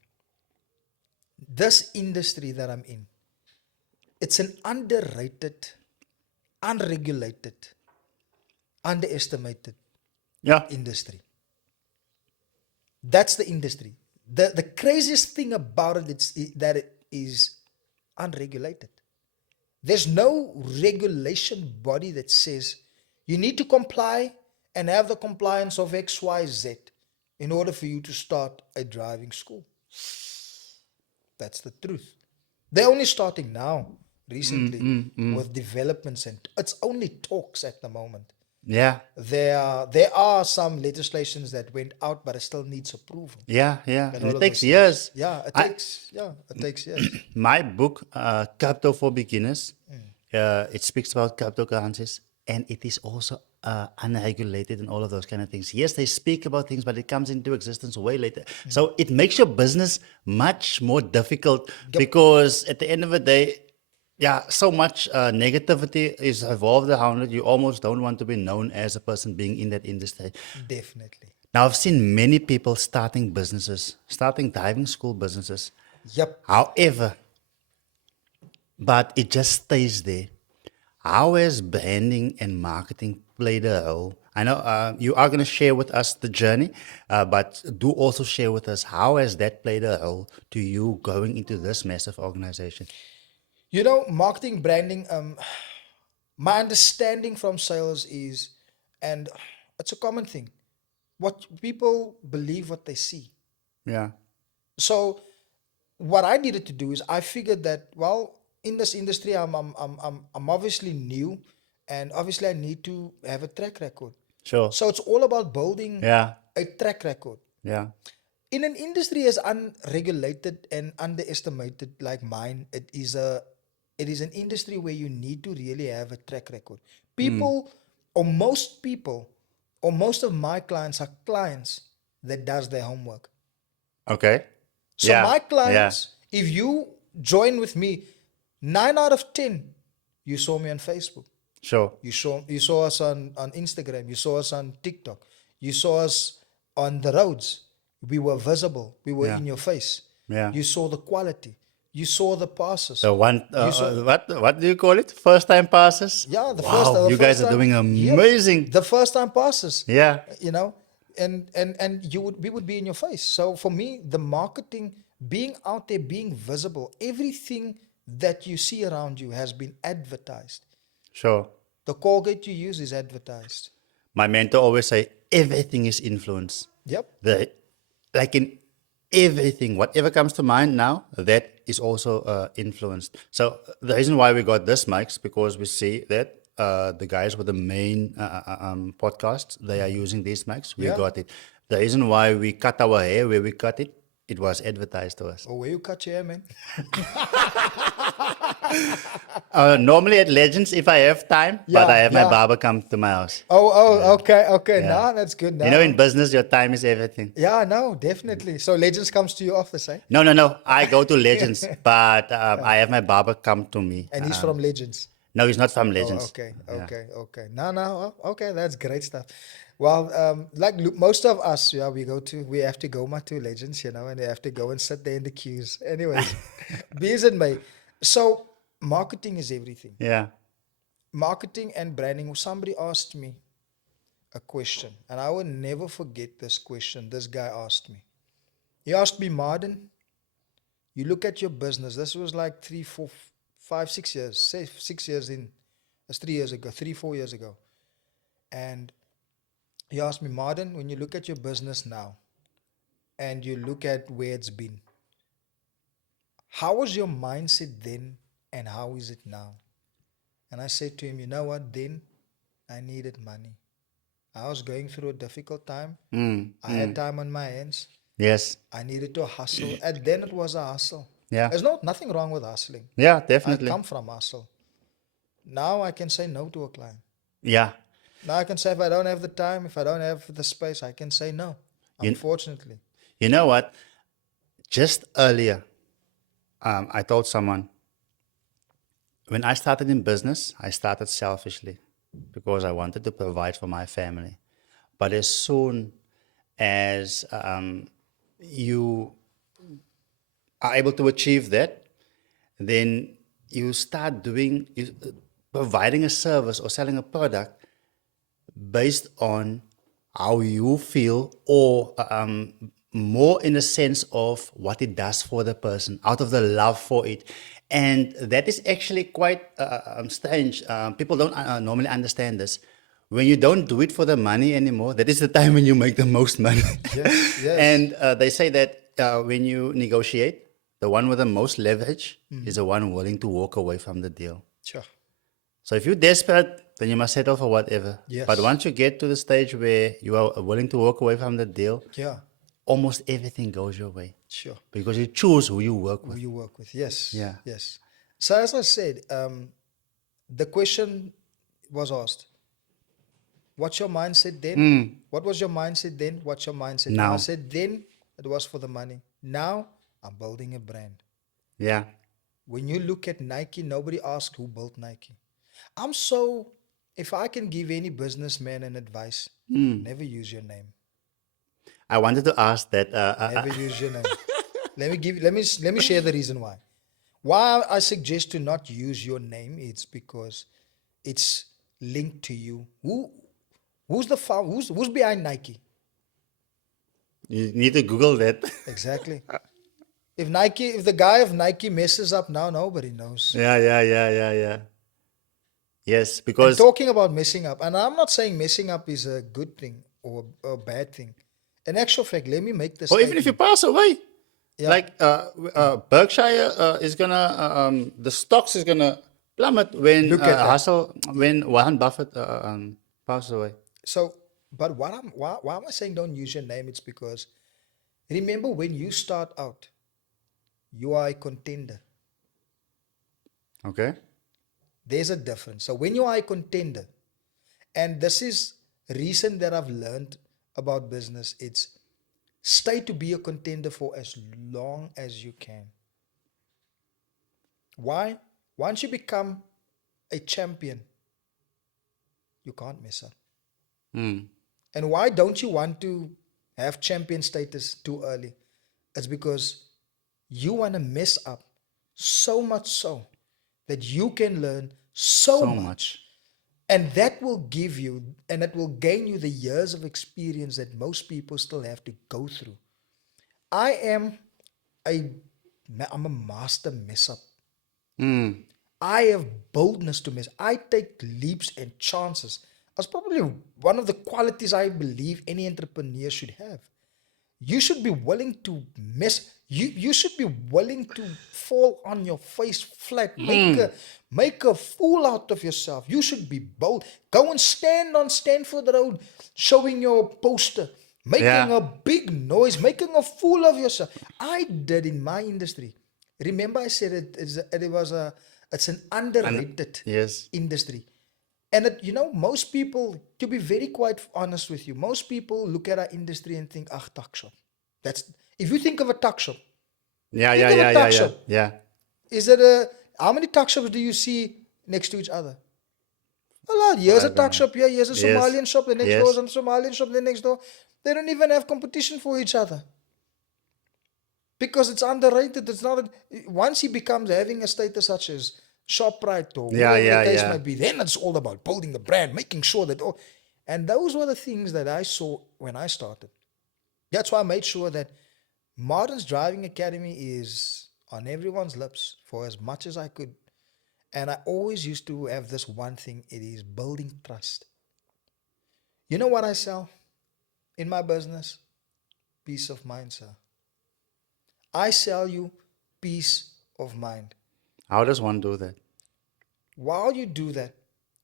this industry that I'm in, it's an underrated, unregulated, underestimated Yeah. industry. That's the industry. The craziest thing about it is that it is unregulated. There's no regulation body that says you need to comply and have the compliance of XYZ in order for you to start a driving school. That's the truth. They're only starting now, recently, with developments, and it's only talks at the moment. Yeah. There are some legislations that went out, but it still needs approval Yeah. Yeah. and And all it of takes those things. years. Yeah, it I, takes. Yeah, it takes years. my book, Crypto for Beginners, it speaks about cryptocurrencies, and it is also unregulated and all of those kind of things. Yes, they speak about things, but it comes into existence way later. So it makes your business much more difficult because at the end of the day, yeah, so much negativity is evolved around it. You almost don't want to be known as a person being in that industry. Definitely. Now, I've seen many people starting businesses, starting driving school businesses. Yep. However, but it just stays there. How has branding and marketing played a role? I know you are going to share with us the journey, but do also share with us how has that played a role to you going into this massive organization? Marketing, branding. My understanding from sales is, and it's a common thing. What people believe, what they see. Yeah, So what I needed to do is I figured that, well, in this industry, I'm obviously new, and obviously I need to have a track record. Sure. So it's all about building Yeah. a track record. Yeah. In an industry as unregulated and underestimated like mine, it is an industry where you need to really have a track record. People, or most people, or most of my clients are clients that does their homework. Okay. So Yeah. my Yeah. clients, if you join with me, 9 out of 10, you saw me on Facebook. Sure. You saw us on Instagram. You saw us on TikTok. You saw us on the roads. We were visible. We were Yeah. in your face. Yeah. You saw the quality. You saw the passes. The one, You saw, what do you call it? First time passes? yeah, Wow, you guys first are time. doing Yep, amazing. the first time passes. Yeah. You know, and we would be in your face. So for me, the marketing, being out there, being visible, everything that you see around you has been advertised. Sure. The Colgate you use is advertised. My mentor always say everything is influence. Yep. The like in everything, whatever comes to mind now, that is also influenced. So the reason why we got this mics because we see that the guys with the main podcasts they are using these mics. We Yeah. got it. The reason why we cut our hair where we cut it, it was advertised to us. Oh, where you cut your hair, man? Normally at Legends, if I have time, but Yeah, I have my yeah. barber come to my house. Okay. Yeah. Nah, that's good. Nah. You know, in business, your time is everything. Yeah, no, definitely. So Legends comes to your office, eh? No. I go to Legends, but I have my barber come to me. And he's from Legends. No, he's not from Oh, Legends. okay. Yeah. No. Okay, that's great stuff. Well, like most of us, yeah, we have to go to Legends, and they have to go and sit there in the queues. Anyways, be as it may. So marketing is everything. Yeah. Marketing and branding. Somebody asked me a question, and I will never forget this question. This guy asked me. He asked me, Mardon, you look at your business. This was like 3, 4, 5, 6 years. Say 6 years in. That's 3 years ago. 3, 4 years ago. And he asked me, Mardon, when you look at your business now, and you look at where it's been, how was your mindset then, and how is it now? And I said to him, you know what? Then I needed money. I was going through a difficult time. I had time on my hands. Yes. I needed to hustle. And then it was a hustle. Yeah. There's nothing wrong with hustling. Yeah, I definitely. come from hustle. Now I can say no to a client. Yeah. Now I can say if I don't have the time, if I don't have the space, I can say no. Unfortunately. You know what? Just earlier, I told someone, when I started in business, I started selfishly because I wanted to provide for my family. But as soon as you are able to achieve that, then you start providing a service or selling a product based on how you feel or more in the sense of what it does for the person, out of the love for it. And that is actually quite strange. People don't normally understand this. When you don't do it for the money anymore, that is the time when you make the most money. Yes. And they say that when you negotiate, the one with the most leverage is the one willing to walk away from the deal. Sure. So if you're desperate, then you must settle for whatever. Yes. But once you get to the stage where you are willing to walk away from the deal, Yeah. almost everything goes your way Sure. because you choose who you work Who with. you work with. Yes. Yeah. Yes. So as I said, the question was asked, what's your mindset then? What was your mindset then? What's your mindset now? I said then it was for the money. Now I'm building a brand. Yeah. When you look at Nike, nobody asks who built Nike. If I can give any businessman an advice, never use your name. I wanted to ask that. Never use your name. Let me share the reason why. Why I suggest to not use your name, it's because it's linked to you. Who's behind Nike? You need to Google that. Exactly. If the guy of Nike messes up now, nobody knows. Yeah. Yes, And because talking about messing up, and I'm not saying messing up is a good thing or a bad thing. In actual fact, let me make this. or even if you pass away, Yeah. like Berkshire is gonna, the stocks is gonna plummet when Look at that. when Warren Buffett passes away. So But why am I saying don't use your name? It's because remember when you start out, you are a contender. Okay. There's a difference. So when you are a contender, and this is reason that I've learned about business, it's stay to be a contender for as long as you can. Why? Once you become a champion, you can't mess up. Mm. And why don't you want to have champion status too early? It's because you want to mess up so much so that you can learn so So much. much. And that will give you, and it will gain you the years of experience that most people still have to go through. I am a, I'm a master mess up. Mm. I have boldness to mess. I take leaps and chances. That's probably one of the qualities I believe any entrepreneur should have. You should be willing to mess. You should be willing to fall on your face flat. Make a fool out of yourself. You should be bold. Go and stand on Stanford Road, showing your poster, making Yeah. a big noise, making a fool of yourself. I did in my industry. Remember, I said it's an And underrated yes. industry. And most people, to be very quite honest with you, most people look at our industry and think, ah, tuck shop. That's if you think of a tuck shop, Yeah, think yeah, of a yeah, yeah, tuck yeah. shop. Yeah. Is it a how many tuck shops do you see next to each other? A lot. Here's a Five tuck and shop here, here's a yes. Somalian shop, the next door is Yes. a Somalian shop, the next door. They don't even have competition for each other. Because it's underrated. It's not once he becomes having a status such as ShopRite or Yeah, whatever the yeah, case yeah. might be, then it's all about building the brand, making sure that all and those were the things that I saw when I started. That's why I made sure that Mardon's Driving Academy is on everyone's lips for as much as I could. And I always used to have this one thing, it is building trust. You know what I sell in my business? Peace of mind, sir. I sell you peace of mind. How does one do that? While you do that,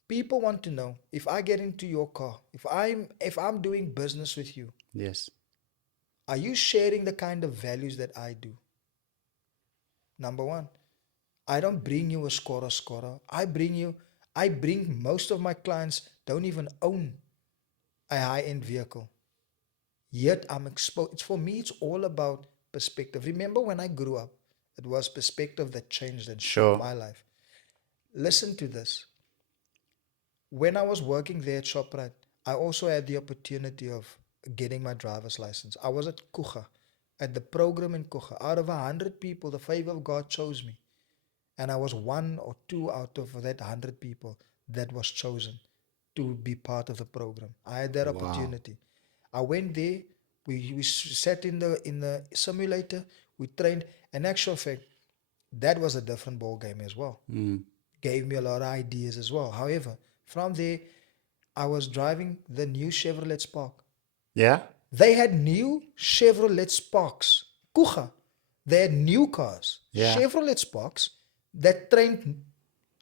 people want to know if I get into your car, if I'm doing business with you, Yes. are you sharing the kind of values that I do? Number one, I don't bring you a scorer. I bring most of my clients don't even own a high-end vehicle. Yet I'm exposed. It's for me, it's all about perspective. Remember when I grew up, it was perspective that changed and shaped Sure. my life. Listen to this. When I was working there at ShopRite, I also had the opportunity of getting my driver's license. I was at Gqeberha, at the program in Gqeberha. Out of 100 people, the favor of God chose me. And I was one or two out of that 100 people that was chosen to be part of the program. I had that Wow. opportunity. I went there. We sat in the simulator. We trained. In actual fact, that was a different ball game as well. Mm. Gave me a lot of ideas as well. However, from there, I was driving the new Chevrolet Spark. Yeah. They had new Chevrolet Sparks. Gqeberha. They had new cars, Yeah. Chevrolet Sparks, that trained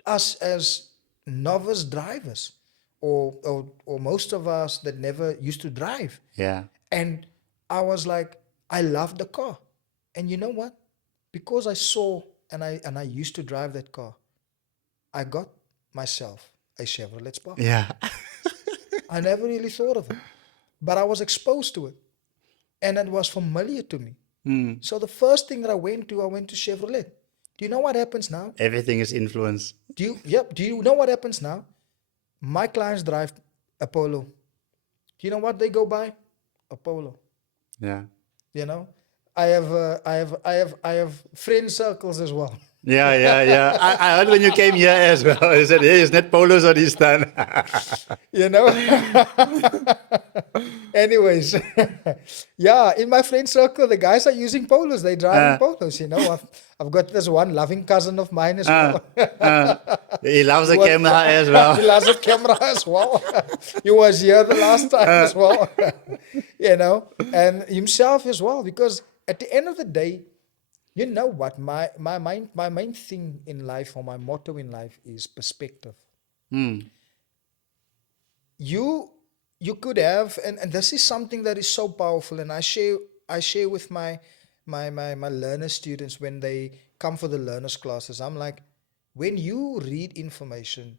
us as novice drivers, or most of us that never used to drive. Yeah. And I was like, I love the car. And you know what? Because I saw and I used to drive that car, I got myself a Chevrolet Spark. Yeah. I never really thought of it, but I was exposed to it, and it was familiar to me. Mm. So the first thing that I went to Chevrolet. Do you know what happens now? Everything is influence. Do you know what happens now? My clients drive a Polo. Do you know what they go by? A Polo. Yeah. You know, I have friend circles as well. Yeah, yeah, yeah. I heard when you came here as well. You said, hey, it's not polos or this time. You know. Anyways, yeah, in my friend circle, the guys are using Polos. They're driving Polos. I've got this one loving cousin of mine as well. He loves the was- camera as well. He loves a camera as well. He was here the last time as well. And himself as well. Because at the end of the day, you know what? My main thing in life, or my motto in life, is perspective. Mm. You you could have, and this is something that is so powerful, and I share with my learner students when they come for the learners classes. I'm like, when you read information,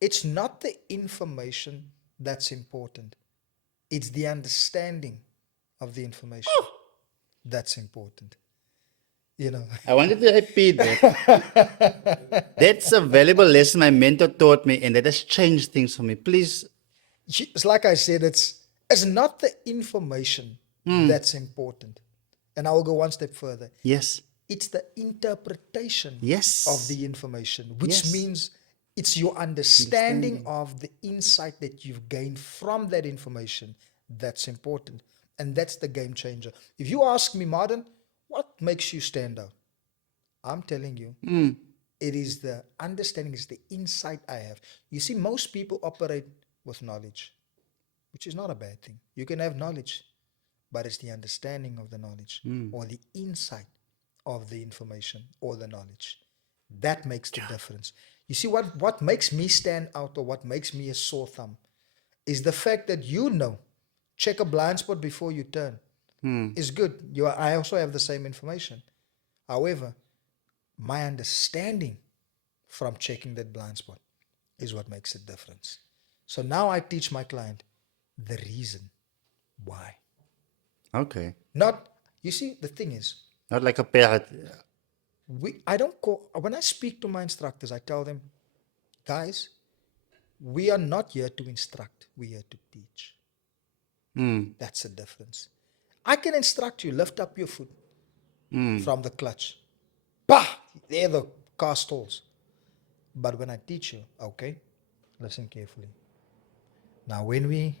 it's not the information that's important. It's the understanding of the information that's important. You know. I wanted to repeat that. That's a valuable lesson my mentor taught me, and that has changed things for me. Please. It's like I said, it's not the information that's important. And I will go one step further. Yes. It's the interpretation Yes. of the information, which Yes. means it's your understanding of the insight that you've gained from that information that's important. And that's the game changer. If you ask me, Mardon, what makes you stand out? I'm telling you, it is the understanding, it's the insight I have. You see, most people operate with knowledge, which is not a bad thing. You can have knowledge, but it's the understanding of the knowledge or the insight of the information or the knowledge. That makes the difference. You see, what makes me stand out or what makes me a sore thumb is the fact that check a blind spot before you turn is good. I also have the same information. However, my understanding from checking that blind spot is what makes a difference. So now I teach my client the reason why. Okay. You see, the thing is, Not like a parrot. when I speak to my instructors, I tell them, guys, we are not here to instruct, we're here to teach. That's the difference. I can instruct you, lift up your foot from the clutch. Bah! There the car stalls. But when I teach you, okay, listen carefully. Now when we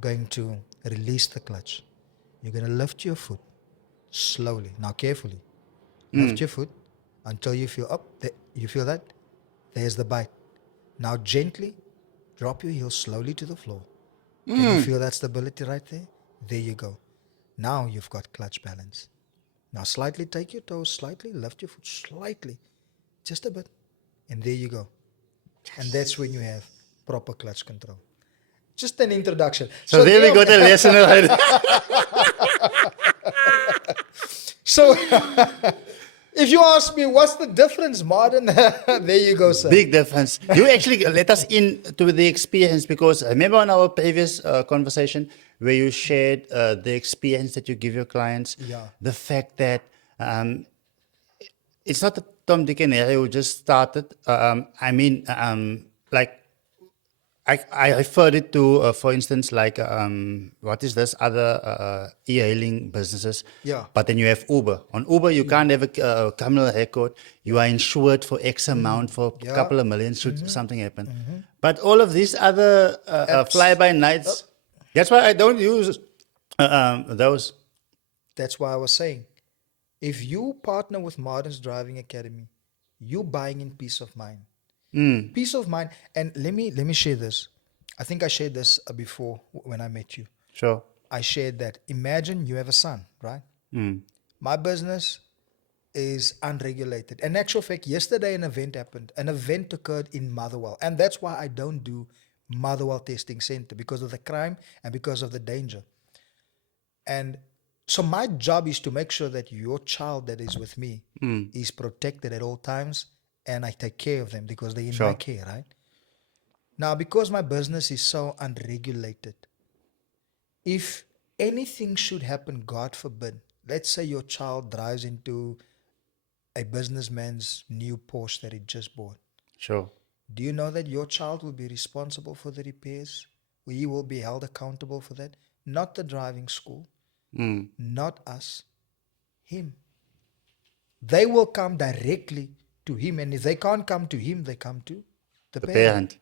going to release the clutch, you're going to lift your foot slowly. Now carefully. Lift your foot until you feel up. You feel that? There's the bite. Now gently drop your heel slowly to the floor. Can you feel that stability right there? There you go. Now you've got clutch balance. Now slightly take your toes, slightly lift your foot slightly, just a bit. And there you go. And that's when you have proper clutch control. Just an introduction. So there we got a lesson already. So if you ask me, what's the difference, Mardon? There you go, sir. Big difference. You actually let us into the experience, because I remember on our previous conversation where you shared the experience that you give your clients, the fact that it's not a Tom, Dick and Harry who just started. I referred it to, for instance, like, what is this other e-hailing businesses? Yeah. But then you have Uber. On Uber, you can't have a criminal record. You are insured for X amount for a couple of million should something happen. But all of these other fly-by-nights, that's why I don't use those. That's why I was saying, if you partner with Mardon's Driving Academy, you're buying in peace of mind. Peace of mind. And let me share this. I think I shared this before when I met you. Sure. I shared that. Imagine you have a son, right? My business is unregulated. In actual fact, yesterday an event happened. An event occurred in Motherwell. And that's why I don't do Motherwell Testing Center, because of the crime and because of the danger. And so my job is to make sure that your child that is with me is protected at all times, and I take care of them because they're in my care, right? Now, because my business is so unregulated, if anything should happen, God forbid, let's say your child drives into a businessman's new Porsche that he just bought. Sure. Do you know that your child will be responsible for the repairs? He will be held accountable for that. Not the driving school, not us, him. They will come directly to him, and if they can't come to him, they come to the parent.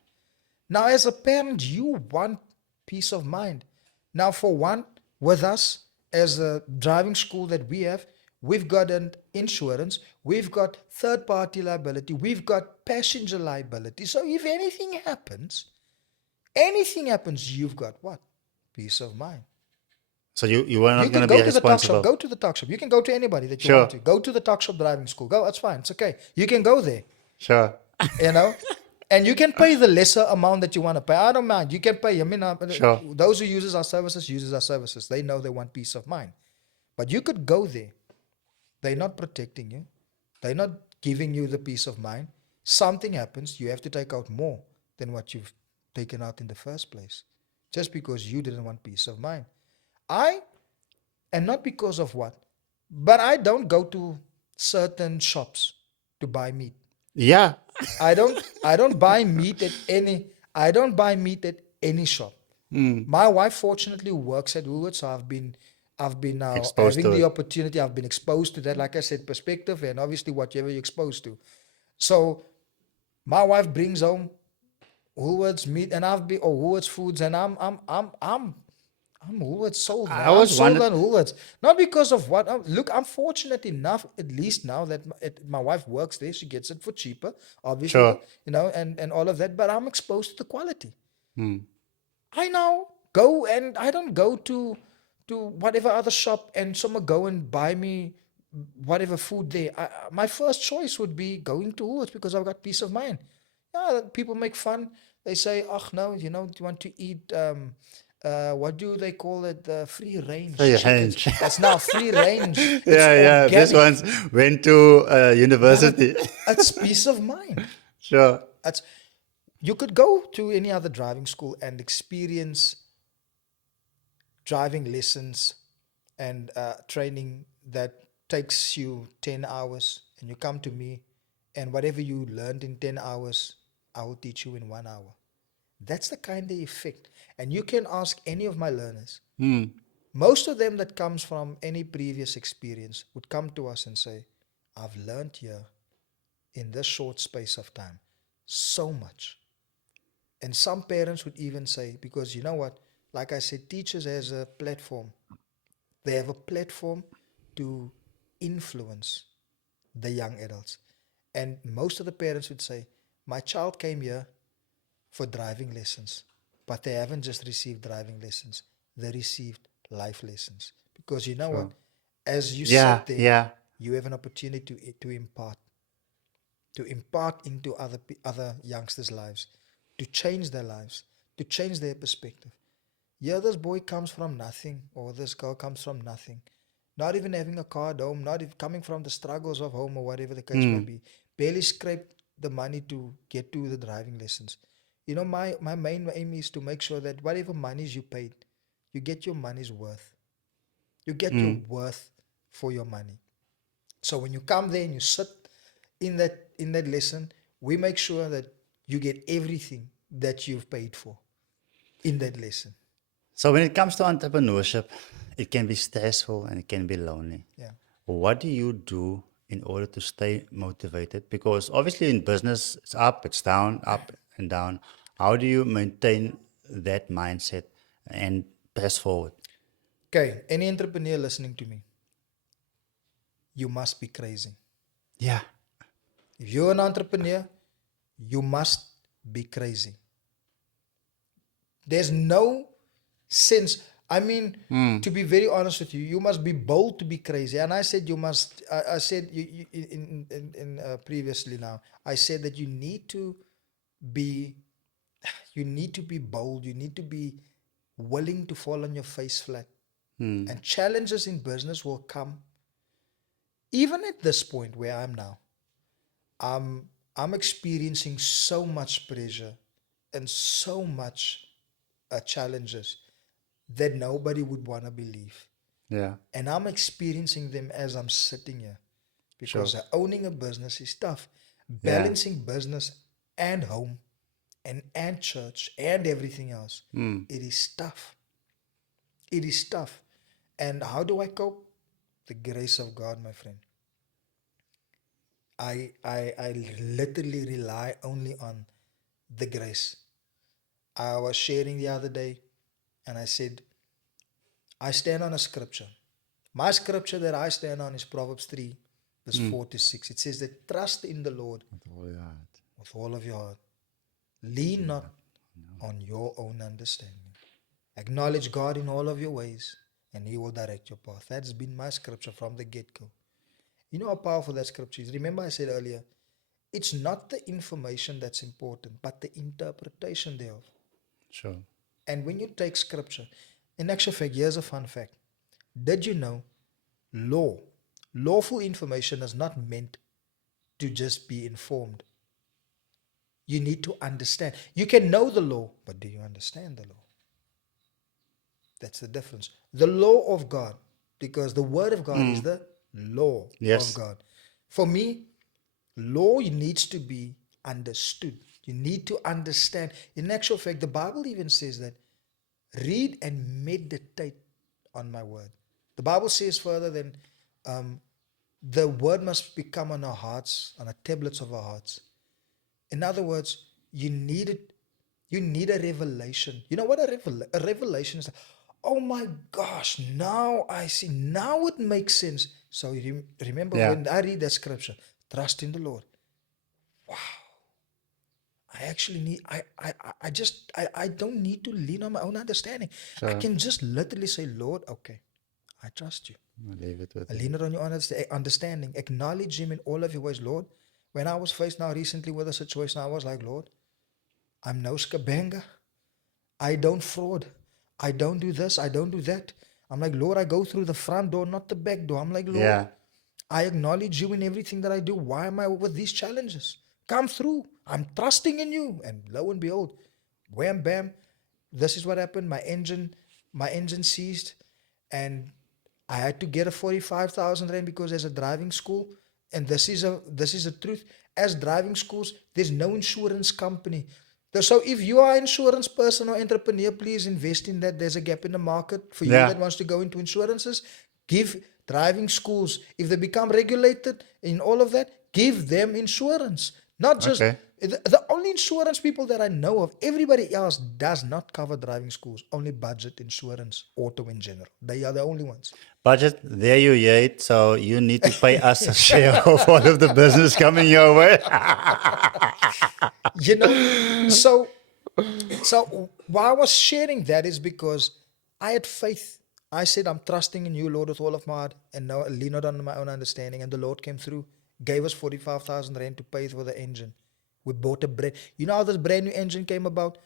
Now, as a parent, you want peace of mind. Now, for one, with us, as a driving school that we have, we've got an insurance, we've got third-party liability, we've got passenger liability. So if anything happens, you've got what? Peace of mind. So you are not going to go be to the tuck responsible. shop. Go to the tuck shop. You can go to anybody that you want to. Go to the tuck shop driving school. Go. That's fine. It's okay. You can go there. Sure. You know. And you can pay the lesser amount that you want to pay. I don't mind. You can pay. I mean, Sure. those who uses our services. They know they want peace of mind. But you could go there. They're not protecting you. They're not giving you the peace of mind. Something happens. You have to take out more than what you've taken out in the first place, just because you didn't want peace of mind. I, and not because of what, but I don't go to certain shops to buy meat. Yeah. I don't buy meat at any I don't buy meat at any shop. My wife fortunately works at Woolworths, so I've been now Exposed having to the it. opportunity. I've been exposed to that, like I said, perspective, and obviously whatever you're exposed to. So my wife brings home Woolworths meat, and Woolworths foods, and I'm Woolworths sold, man. I I'm was sold wondering. on Woolworths. Not because of what. Look, I'm fortunate enough, at least now that my wife works there. She gets it for cheaper, Sure. obviously, and all of that. But I'm exposed to the quality. Hmm. I now go, and I don't go to whatever other shop and someone go and buy me whatever food there. My first choice would be going to Woolworths because I've got peace of mind. Yeah, people make fun. They say, "Oh no, do you want to eat what do they call it? The free range Free chickens." range. That's now free range. It's Yeah, yeah. This organic, one's went to but university. it's peace of mind. Sure. It's You could go to any other driving school and experience driving lessons and training that takes you 10 hours, and you come to me, and whatever you learned in 10 hours I will teach you in 1 hour. That's the kind of effect. And you can ask any of my learners, Hmm. most of them that comes from any previous experience would come to us and say, I've learned here in this short space of time so much. And some parents would even say, because you know what, like I said, teachers has a platform. They have a platform to influence the young adults. And most of the parents would say, my child came here for driving lessons, but they haven't just received driving lessons, they received life lessons. Because you know what? Sure. As you Yeah, sit there, yeah. you have an opportunity to impart into other youngsters' lives, to change their lives, to change their perspective. Yeah, this boy comes from nothing, or this girl comes from nothing, not even having a car at home, not even coming from the struggles of home, or whatever the case may Hmm. be, barely scraped the money to get to the driving lessons. My main aim is to make sure that whatever monies you paid, you get your money's worth. You get your Hmm. worth for your money. So when you come there and you sit in that lesson, we make sure that you get everything that you've paid for in that lesson. So when it comes to entrepreneurship, it can be stressful and it can be lonely. Yeah. What do you do in order to stay motivated? Because obviously in business, it's up, it's down, up and down. How do you maintain that mindset and press forward? Okay, any entrepreneur listening to me, you must be crazy. Yeah. If you're an entrepreneur, you must be crazy. There's no sense. I mean, to be very honest with you, you must be bold to be crazy. And I said you must. I said previously now. I said that be you need to be bold. You need to be willing to fall on your face flat. Hmm. And challenges in business will come. Even at this point where I'm now, I'm experiencing so much pressure and so much challenges that nobody would want to believe. Yeah. And I'm experiencing them as I'm sitting here, Sure. because owning a business is tough. Yeah. Balancing business and home and church and everything else, Hmm. it is tough. It is tough. And how do I cope? The grace of God, my friend. I literally rely only on the grace. I was sharing the other day, and I said, I stand on a scripture. My scripture that I stand on is Proverbs 3, verse Hmm. 4 to 6. It says that trust in the Lord Oh, yeah. with all of your heart. Lean not on your own understanding. Acknowledge God in all of your ways, and He will direct your path. That's been my scripture from the get go. You know how powerful that scripture is? Remember, I said earlier, it's not the information that's important, but the interpretation thereof. Sure. And when you take scripture, in actual fact, here's a fun fact. Did you know law, lawful information is not meant to just be informed? You need to understand. You can know the law, but do you understand the law? That's the difference. The law of God, because the word of God is the law of Yes. God. For me, law needs to be understood. You need to understand. In actual fact, the Bible even says that read and meditate on my word. The Bible says further than the word must become on our hearts, on the tablets of our hearts. In other words, you need it. You need a revelation. You know what a revelation is? Oh my gosh! Now I see. Now it makes sense. So you remember Yeah. when I read that scripture, trust in the Lord. I actually need. I don't need to lean on my own understanding. I Sure. can just literally say, Lord, okay, I trust you. I'll leave it with I it. lean it on your understanding. Acknowledge Him in all of your ways, Lord. When I was faced now recently with a situation, I was like, Lord, I'm no Gqeberha. I don't fraud. I don't do this. I don't do that. I'm like, Lord, I go through the front door, not the back door. I'm like, Lord, Yeah. I acknowledge you in everything that I do. Why am I with these challenges? Come through. I'm trusting in you. And lo and behold, wham bam, this is what happened. My engine seized, and I had to get a 45,000 rand because there's a driving school. And this is a truth. As driving schools, there's no insurance company. So if you are an insurance person or entrepreneur, please invest in that. There's a gap in the market for you Yeah. that wants to go into insurances. Give driving schools, if they become regulated in all of that, give them insurance. Not just Okay. the only insurance people that I know of, everybody else does not cover driving schools, only budget insurance, auto in general. They are the only ones. Budget, there you hear it. So you need to pay us a share of all of the business coming your way. You know, so so why I was sharing that is because I had faith. I said, I'm trusting in you, Lord, with all of my heart, and now lean not on my own understanding. And the Lord came through, gave us 45,000 rand to pay for the engine. We bought a brand. You know how this brand new engine came about?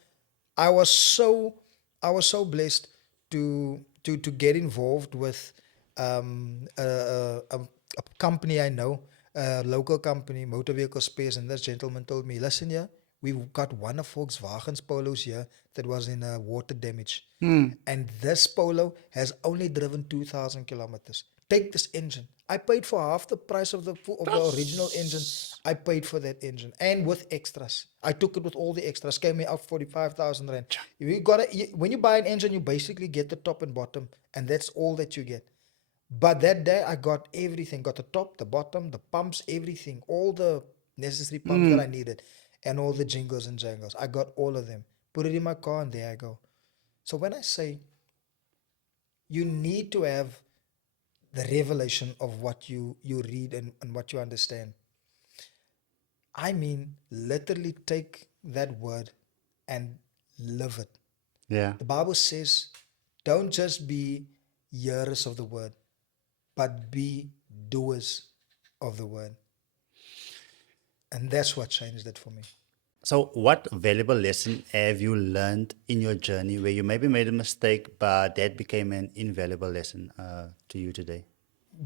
I was so I was so blessed to get involved with a company I know, a local company, motor vehicle space, and this gentleman told me, listen here, we've got one of Volkswagen's Polos here that was in water damage. And this Polo has only driven 2,000 kilometers. Take this engine. I paid for half the price of the original engine. I paid for that engine and with extras. I took it with all the extras. Came me out 45,000 rand. When you buy an engine, you basically get the top and bottom, and that's all that you get. But that day I got everything, got the top, the bottom, the pumps, everything, all the necessary pumps that I needed, and all the jingles and jangles. I got all of them. Put it in my car, and there I go. So when I say you need to have the revelation of what you read and what you understand, I mean literally take that word and live it. Yeah. The Bible says, don't just be hearers of the word, but be doers of the word. And that's what changed it for me. So, what valuable lesson have you learned in your journey where you maybe made a mistake, but that became an invaluable lesson to you today?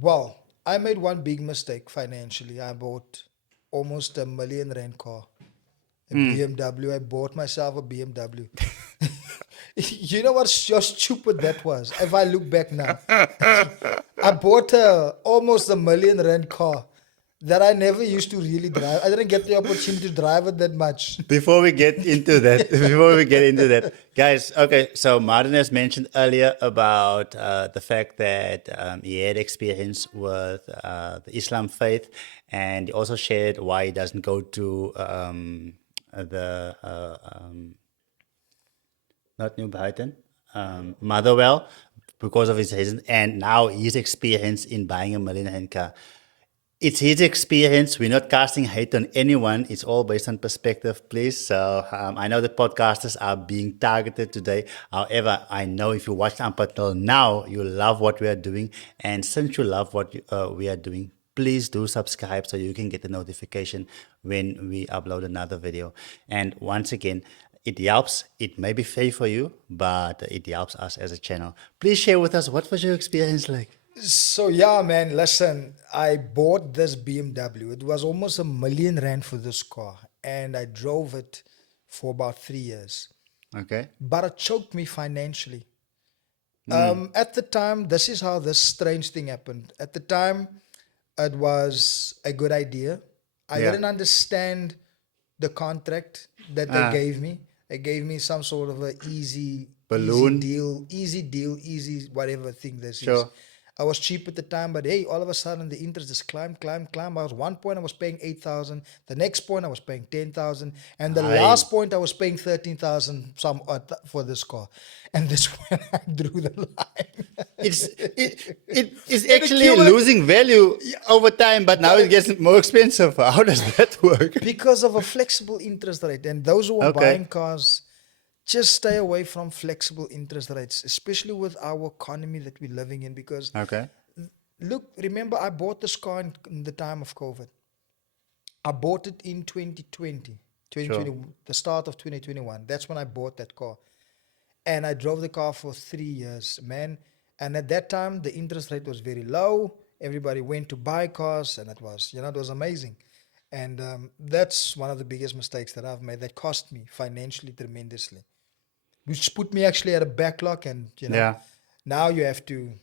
Well, I made one big mistake financially. I bought almost a million rand car, a BMW. I bought myself a BMW. You know what how stupid that was? If I look back now, I bought almost a million rand car that I never used to really drive. I didn't get the opportunity to drive it that much. Before we get into that, guys, okay, so Martin has mentioned earlier about the fact that he had experience with the Islam faith, and he also shared why he doesn't go to the not New Brighton, Motherwell, because of his reason, and now his experience in buying a million rand car. It's his experience. We're not casting hate on anyone. It's all based on perspective, please. So I know the podcasters are being targeted today. However, I know if you watched up until now, you love what we are doing. And since you love what we are doing, please do subscribe so you can get the notification when we upload another video. And once again, it helps. It may be free for you, but it helps us as a channel. Please share with us, what was your experience like? So yeah, man, listen, I bought this BMW. It was almost R1 million for this car, and I drove it for about 3 years. Okay. But it choked me financially. At the time, this is how this strange thing happened. At the time, it was a good idea. I Yeah. didn't understand the contract that they gave me. They gave me some sort of a easy Balloon. easy whatever thing this is. Sure. I was cheap at the time, but hey, all of a sudden the interest just climbed. I was one point I was paying 8,000. The next point I was paying 10,000, and the Aye. last point I was paying 13,000 some for this car. And this when I drew the line. It's actually losing value over time, but now it gets more expensive. How does that work? Because of a flexible interest rate. And those who are Okay. buying cars, just stay away from flexible interest rates, especially with our economy that we're living in. Because Okay. look, remember, I bought this car in the time of COVID. I bought it in 2020, the start of 2021. That's when I bought that car. And I drove the car for 3 years, man. And at that time, the interest rate was very low. Everybody went to buy cars, and it was amazing. And that's one of the biggest mistakes that I've made that cost me financially tremendously, which put me actually at a backlog. And, Yeah. now you have to,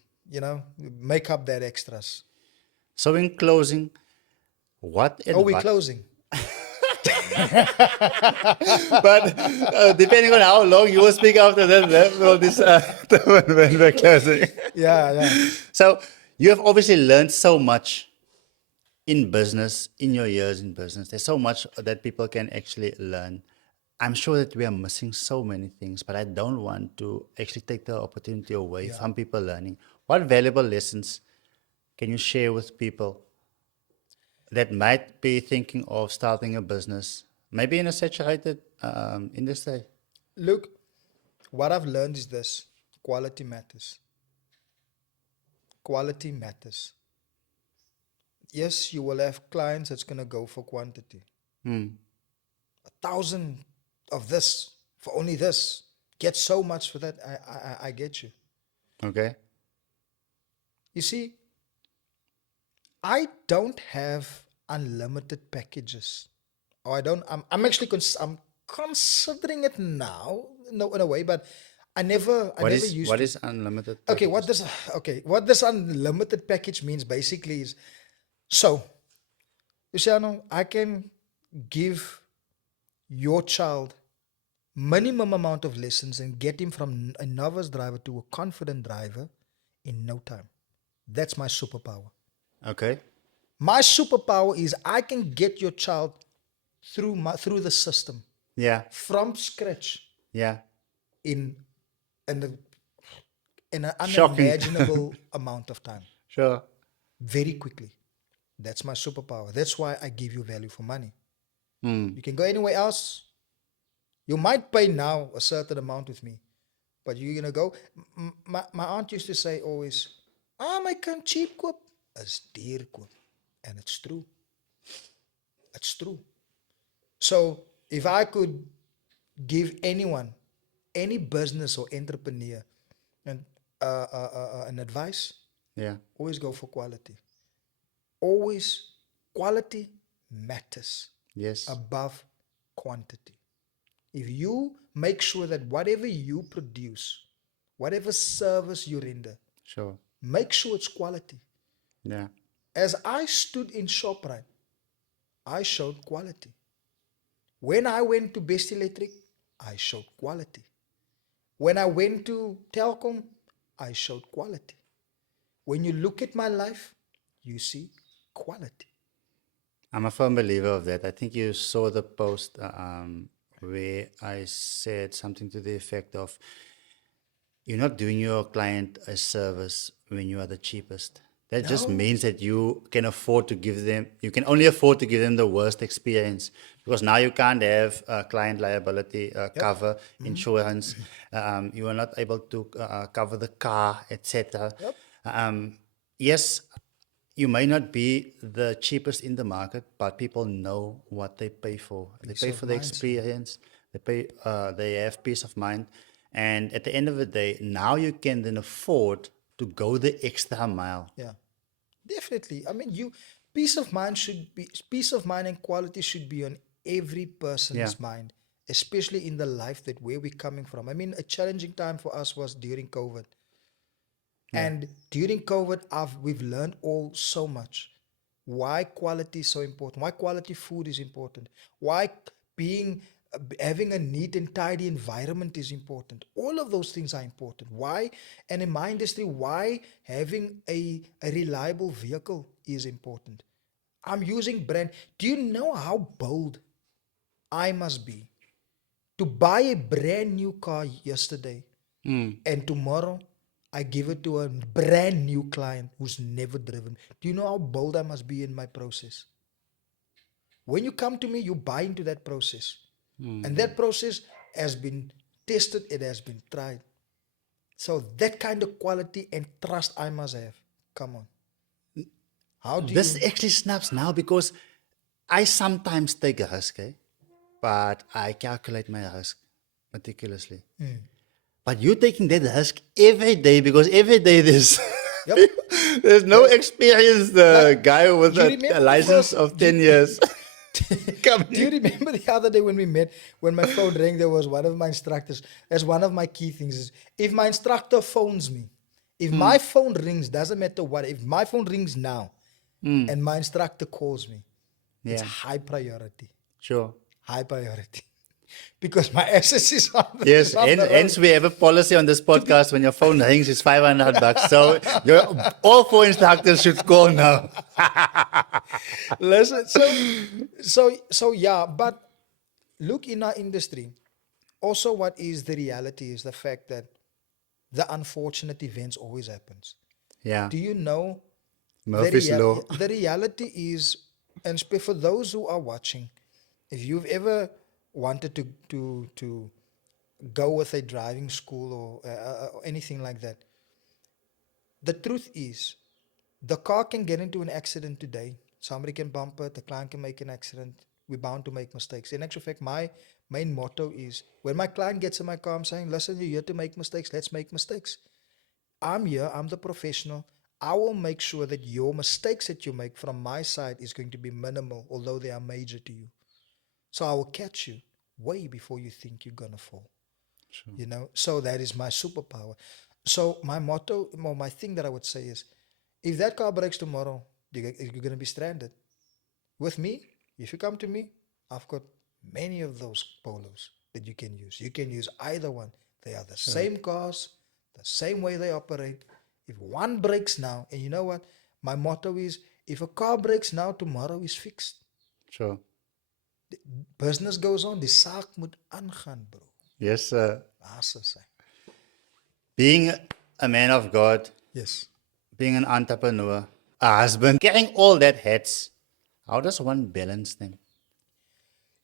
make up that extras. So in closing, what Oh, we're advice? closing. But depending on how long you will speak after that will decide when we're closing. Yeah. So you have obviously learned so much in business, in your years in business. There's so much that people can actually learn. I'm sure that we are missing so many things, but I don't want to actually take the opportunity away from people learning. What valuable lessons can you share with people that might be thinking of starting a business, maybe in a saturated industry? Look, what I've learned is this: quality matters. Quality matters. Yes, you will have clients that's going to go for quantity. 1,000 of this for only this. Get so much for that. I get you. Okay. You see, I don't have unlimited packages. Or I don't. I'm actually I'm considering it now, no, in a way, but I never used What to. is unlimited? Okay, packages? what this unlimited package means basically is, so, Luciano, I can give your child minimum amount of lessons and get him from a novice driver to a confident driver in no time. That's my superpower. Okay. My superpower is I can get your child through the system Yeah. from scratch Yeah. in an Shocking. unimaginable amount of time, Sure. very quickly. That's my superpower. That's why I give you value for money. Mm. You can go anywhere else. You might pay now a certain amount with me, but you're gonna go. My aunt used to say always, my kan cheap koop is duur koop. And it's true. It's true. So if I could give anyone, any business or entrepreneur, an advice, Yeah. always go for quality. Always, quality matters Yes. above quantity. If you make sure that whatever you produce, whatever service you render, Sure. make sure it's quality. Yeah. As I stood in ShopRite, I showed quality. When I went to Best Electric, I showed quality. When I went to Telkom, I showed quality. When you look at my life, you see quality. I'm a firm believer of that. I think you saw the post where I said something to the effect of, you're not doing your client a service when you are the cheapest. That just No. means that you can afford to give them, you can only afford to give them the worst experience, because now you can't have client liability cover, insurance. You are not able to cover the car, etc. Yep. Yes, you may not be the cheapest in the market, but people know what they pay for. They Peace pay of for the mind, sir. experience. They have peace of mind, and at the end of the day, now you can then afford to go the extra mile. Yeah, definitely. I mean, peace of mind should be peace of mind and quality should be on every Yeah, person's mind, especially in the life that where we're coming from. I mean, a challenging time for us was during COVID. yeah, And during COVID, we've learned all so much. Why quality is so important. Why quality food is important. Why being having a neat and tidy environment is important. All of those things are important. Why? And in my industry, why having a reliable vehicle is important. I'm using brand. Do you know how bold I must be to buy a brand new car yesterday and tomorrow I give it to a brand new client who's never driven? Do you know how bold I must be in my process? When you come to me, you buy into that process. And that process has been tested, it has been tried. So that kind of quality and trust I must have. Come on. How do this you? actually snaps now because I sometimes take a risk, but I calculate my risk meticulously. But you're taking that risk every day because every day there's Yep. there's no Yes. experienced Like, guy with do you a remember the license first? of 10 years coming Do you in. remember the other day when we met, when my phone rang, there was one of my instructors. That's one of my key things is if my instructor phones me, if my phone rings, doesn't matter what, if my phone rings now and my instructor calls me, it's Yeah, high priority. sure. High priority. Because my assets is on the, Yes, is on and the hence road. we have a policy on this To be podcast when your phone rings, it's $500. So all four instructors should call now. listen, so yeah, but look in our industry. Also, what is the reality is the fact that the unfortunate events always happens. Yeah, Do you know Murphy's Law. the reality is, and for those who are watching, if you've ever wanted to go with a driving school or anything like that, the truth is, the car can get into an accident today. Somebody can bump it. The client can make an accident. We're bound to make mistakes. In actual fact, my main motto is when my client gets in my car, I'm saying, listen, you're here to make mistakes. Let's make mistakes. I'm here. I'm the professional. I will make sure that your mistakes that you make from my side is going to be minimal, although they are major to you. So I will catch you way before you think you're going to fall. Sure. So that is my superpower. So my motto, or my thing that I would say is, if that car breaks tomorrow, you're going to be stranded. With me, if you come to me, I've got many of those polos that you can use. You can use either one. They are the same cars, the same way they operate. If one breaks now, and you know what? My motto is, if a car breaks now, tomorrow is fixed. Sure. Business goes on. Die saak moet aangaan, bro. Yes, sir. Laat ze zijn. Being a man of God, Yes. being an entrepreneur, a husband, carrying all that hats, how does one balance them?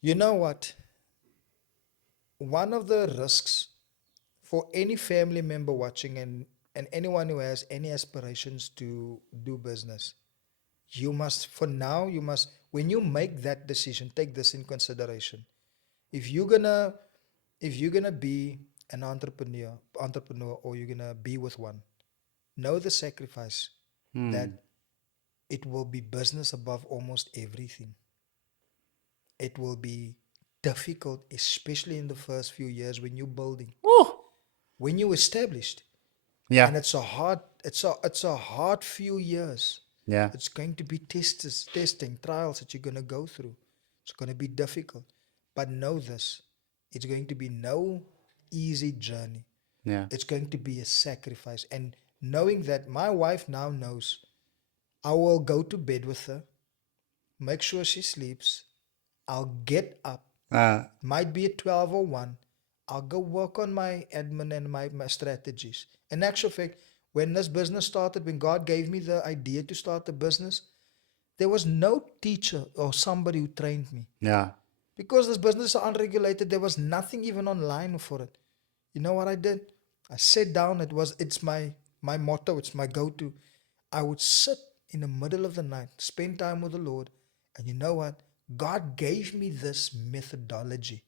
You know what? One of the risks for any family member watching and anyone who has any aspirations to do business, you must, for now, you must, when you make that decision, take this in consideration. If you're gonna, if you're gonna be an entrepreneur, or you're gonna be with one, know the sacrifice that it will be business above almost everything. It will be difficult, especially in the first few years when you're building. Oh, When you're established, yeah, and it's a hard few years. yeah, It's going to be testing, trials that you're going to go through. It's going to be difficult. But know this, it's going to be no easy journey. yeah. It's going to be a sacrifice. And knowing that my wife now knows, I will go to bed with her, make sure she sleeps, I'll get up, might be at 12 or 1. I'll go work on my admin and my strategies. In actual fact, when this business started, when God gave me the idea to start the business, there was no teacher or somebody who trained me. Yeah, Because this business is unregulated, there was nothing even online for it. You know what I did? I sat down, it's my motto, it's my go-to. I would sit in the middle of the night, spend time with the Lord. And you know what? God gave me this methodology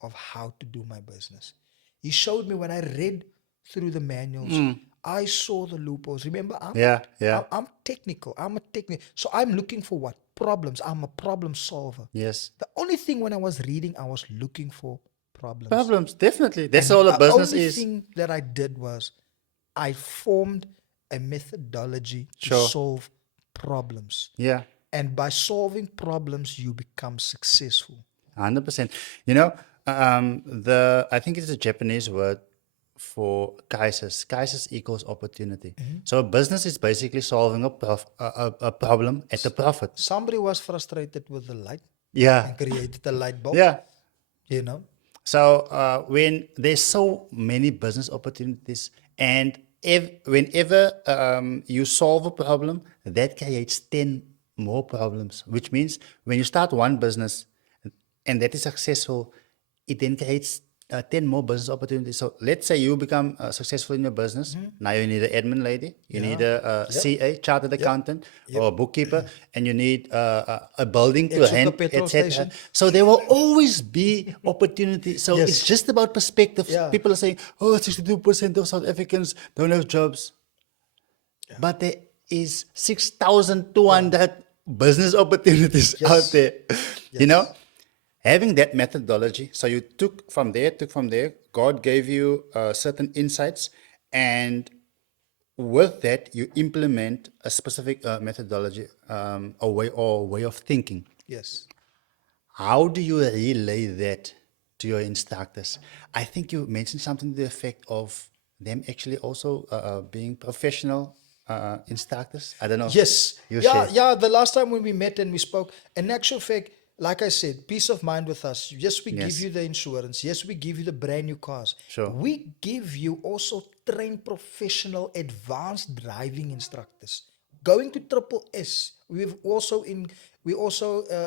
of how to do my business. He showed me when I read through the manuals, I saw the loopholes. Remember, Yeah, yeah. I'm technical. I'm a technical. So I'm looking for what? Problems. I'm a problem solver. Yes. The only thing when I was reading, I was looking for problems. Problems, definitely. That's And all a the business only is. thing that I did was I formed a methodology to Sure. solve problems. Yeah. And by solving problems, you become successful. 100%. You know, I think it's a Japanese word for crisis. Crisis equals opportunity. So a business is basically solving a problem at a profit. Somebody was frustrated with the light Yeah. and created a light bulb, Yeah. you know. So when there's so many business opportunities, and whenever you solve a problem, that creates 10 more problems, which means when you start one business and that is successful, it then creates 10 more business opportunities. So let's say you become successful in your business. Now you need an admin lady, you need a CA, chartered accountant, or a bookkeeper, and you need a building to Exoka rent, petrol etc. station. So there will always be opportunity. So Yes. it's just about perspective. Yeah. People are saying, oh, 62% of South Africans don't have jobs. But there is 6,200 business opportunities out there. You know, having that methodology. So you took from there. God gave you certain insights, and with that, you implement a specific methodology, a way of thinking. Yes. How do you relay that to your instructors? I think you mentioned something to the effect of them actually also being professional instructors. I don't know. Yes. You Yeah, share. yeah. The last time when we met and we spoke, in actual fact, like I said, peace of mind with us. Yes, we give Yes. you the insurance. Yes, we give you the brand new cars. Sure. We give you also trained professional advanced driving instructors. Going to Triple S, we also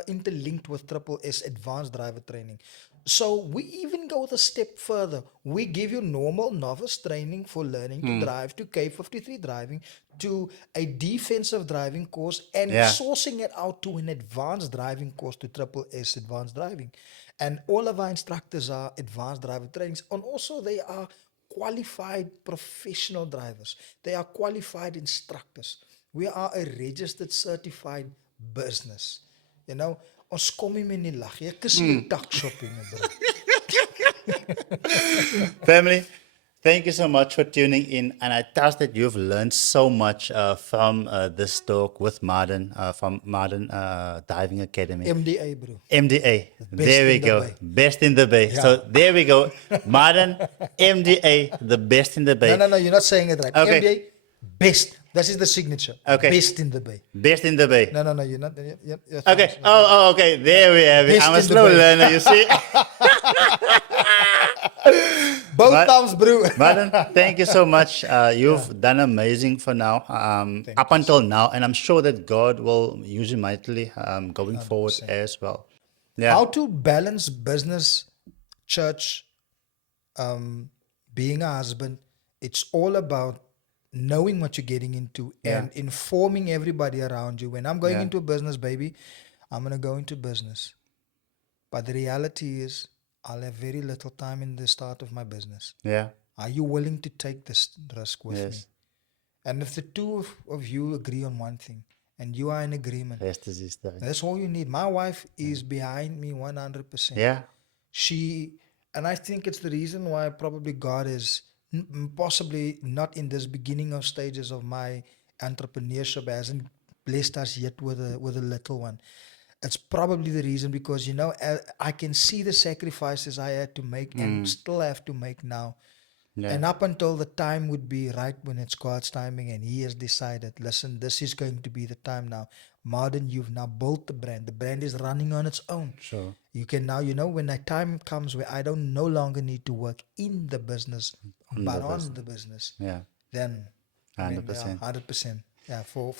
interlinked with Triple S advanced driver training. So we even go a step further. We give you normal novice training for learning to drive, to K53 driving, to a defensive driving course, and Yeah. sourcing it out to an advanced driving course to Triple S advanced driving. And all of our instructors are advanced driver trainings, and also they are qualified professional drivers. They are qualified instructors. We are a registered certified business. You know, ons kom nie meer nie lag. Jy kus jou tuck shopping, bro. Family, thank you so much for tuning in. And I trust that you've learned so much from this talk with Mardon, from Mardon Diving Academy. MDA, bro. MDA. best There we in the go. bay. Best in the bay. So there we go. Mardon, MDA, the best in the bay. No, you're not saying it right. Okay. MDA, best. That is the signature. Okay. Best in the bay. Best in the bay. No, you're not. You're Okay. Oh, okay. There we have it. Best I'm a in the slow bay. learner, you see. Both But- thumbs, bro. Mardon, thank you so much. You've done amazing for now, up until now, and I'm sure that God will use you mightily going forward as well. Yeah. How to balance business, church, being a husband. It's all about knowing what you're getting into and informing everybody around you. When I'm going into a business, baby, I'm going to go into business. But the reality is, I'll have very little time in the start of my business. Yeah. Are you willing to take this risk with me? Yes. And if the two of you agree on one thing and you are in agreement, Rest is history. that's all you need. My wife is behind me 100%. Yeah. And I think it's the reason why probably God is possibly not in this beginning of stages of my entrepreneurship, hasn't blessed us yet with a little one. It's probably the reason because, I can see the sacrifices I had to make and still have to make now. Yeah. And up until the time would be right when it's God's timing and He has decided, listen, this is going to be the time now. Mardon, you've now built the brand. The brand is running on its own. Sure. You can now, when that time comes where I don't no longer need to work in the business, but on the business, Yeah. then 100%. 100%. Yeah, for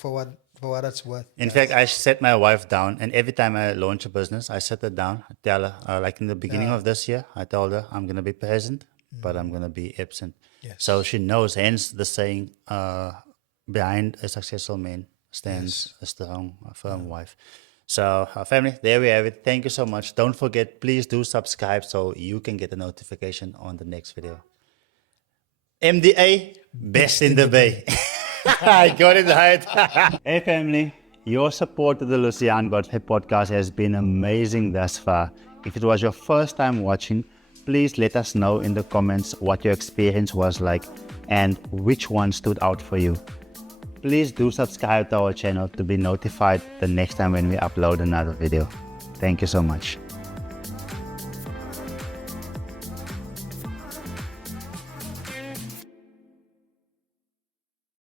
what it's worth. In fact, I set my wife down, and every time I launch a business, I set her down. I tell her, like in the beginning of this year, I told her I'm going to be present, but I'm going to be absent. Yes. So she knows, hence the saying, behind a successful man stands a strong, firm wife. So, family, there we have it. Thank you so much. Don't forget, please do subscribe so you can get a notification on the next video. MDA, best in the bay. I got it right. Hey, family. Your support to the Lucian Godfrey podcast has been amazing thus far. If it was your first time watching, please let us know in the comments what your experience was like and which one stood out for you. Please do subscribe to our channel to be notified the next time when we upload another video. Thank you so much.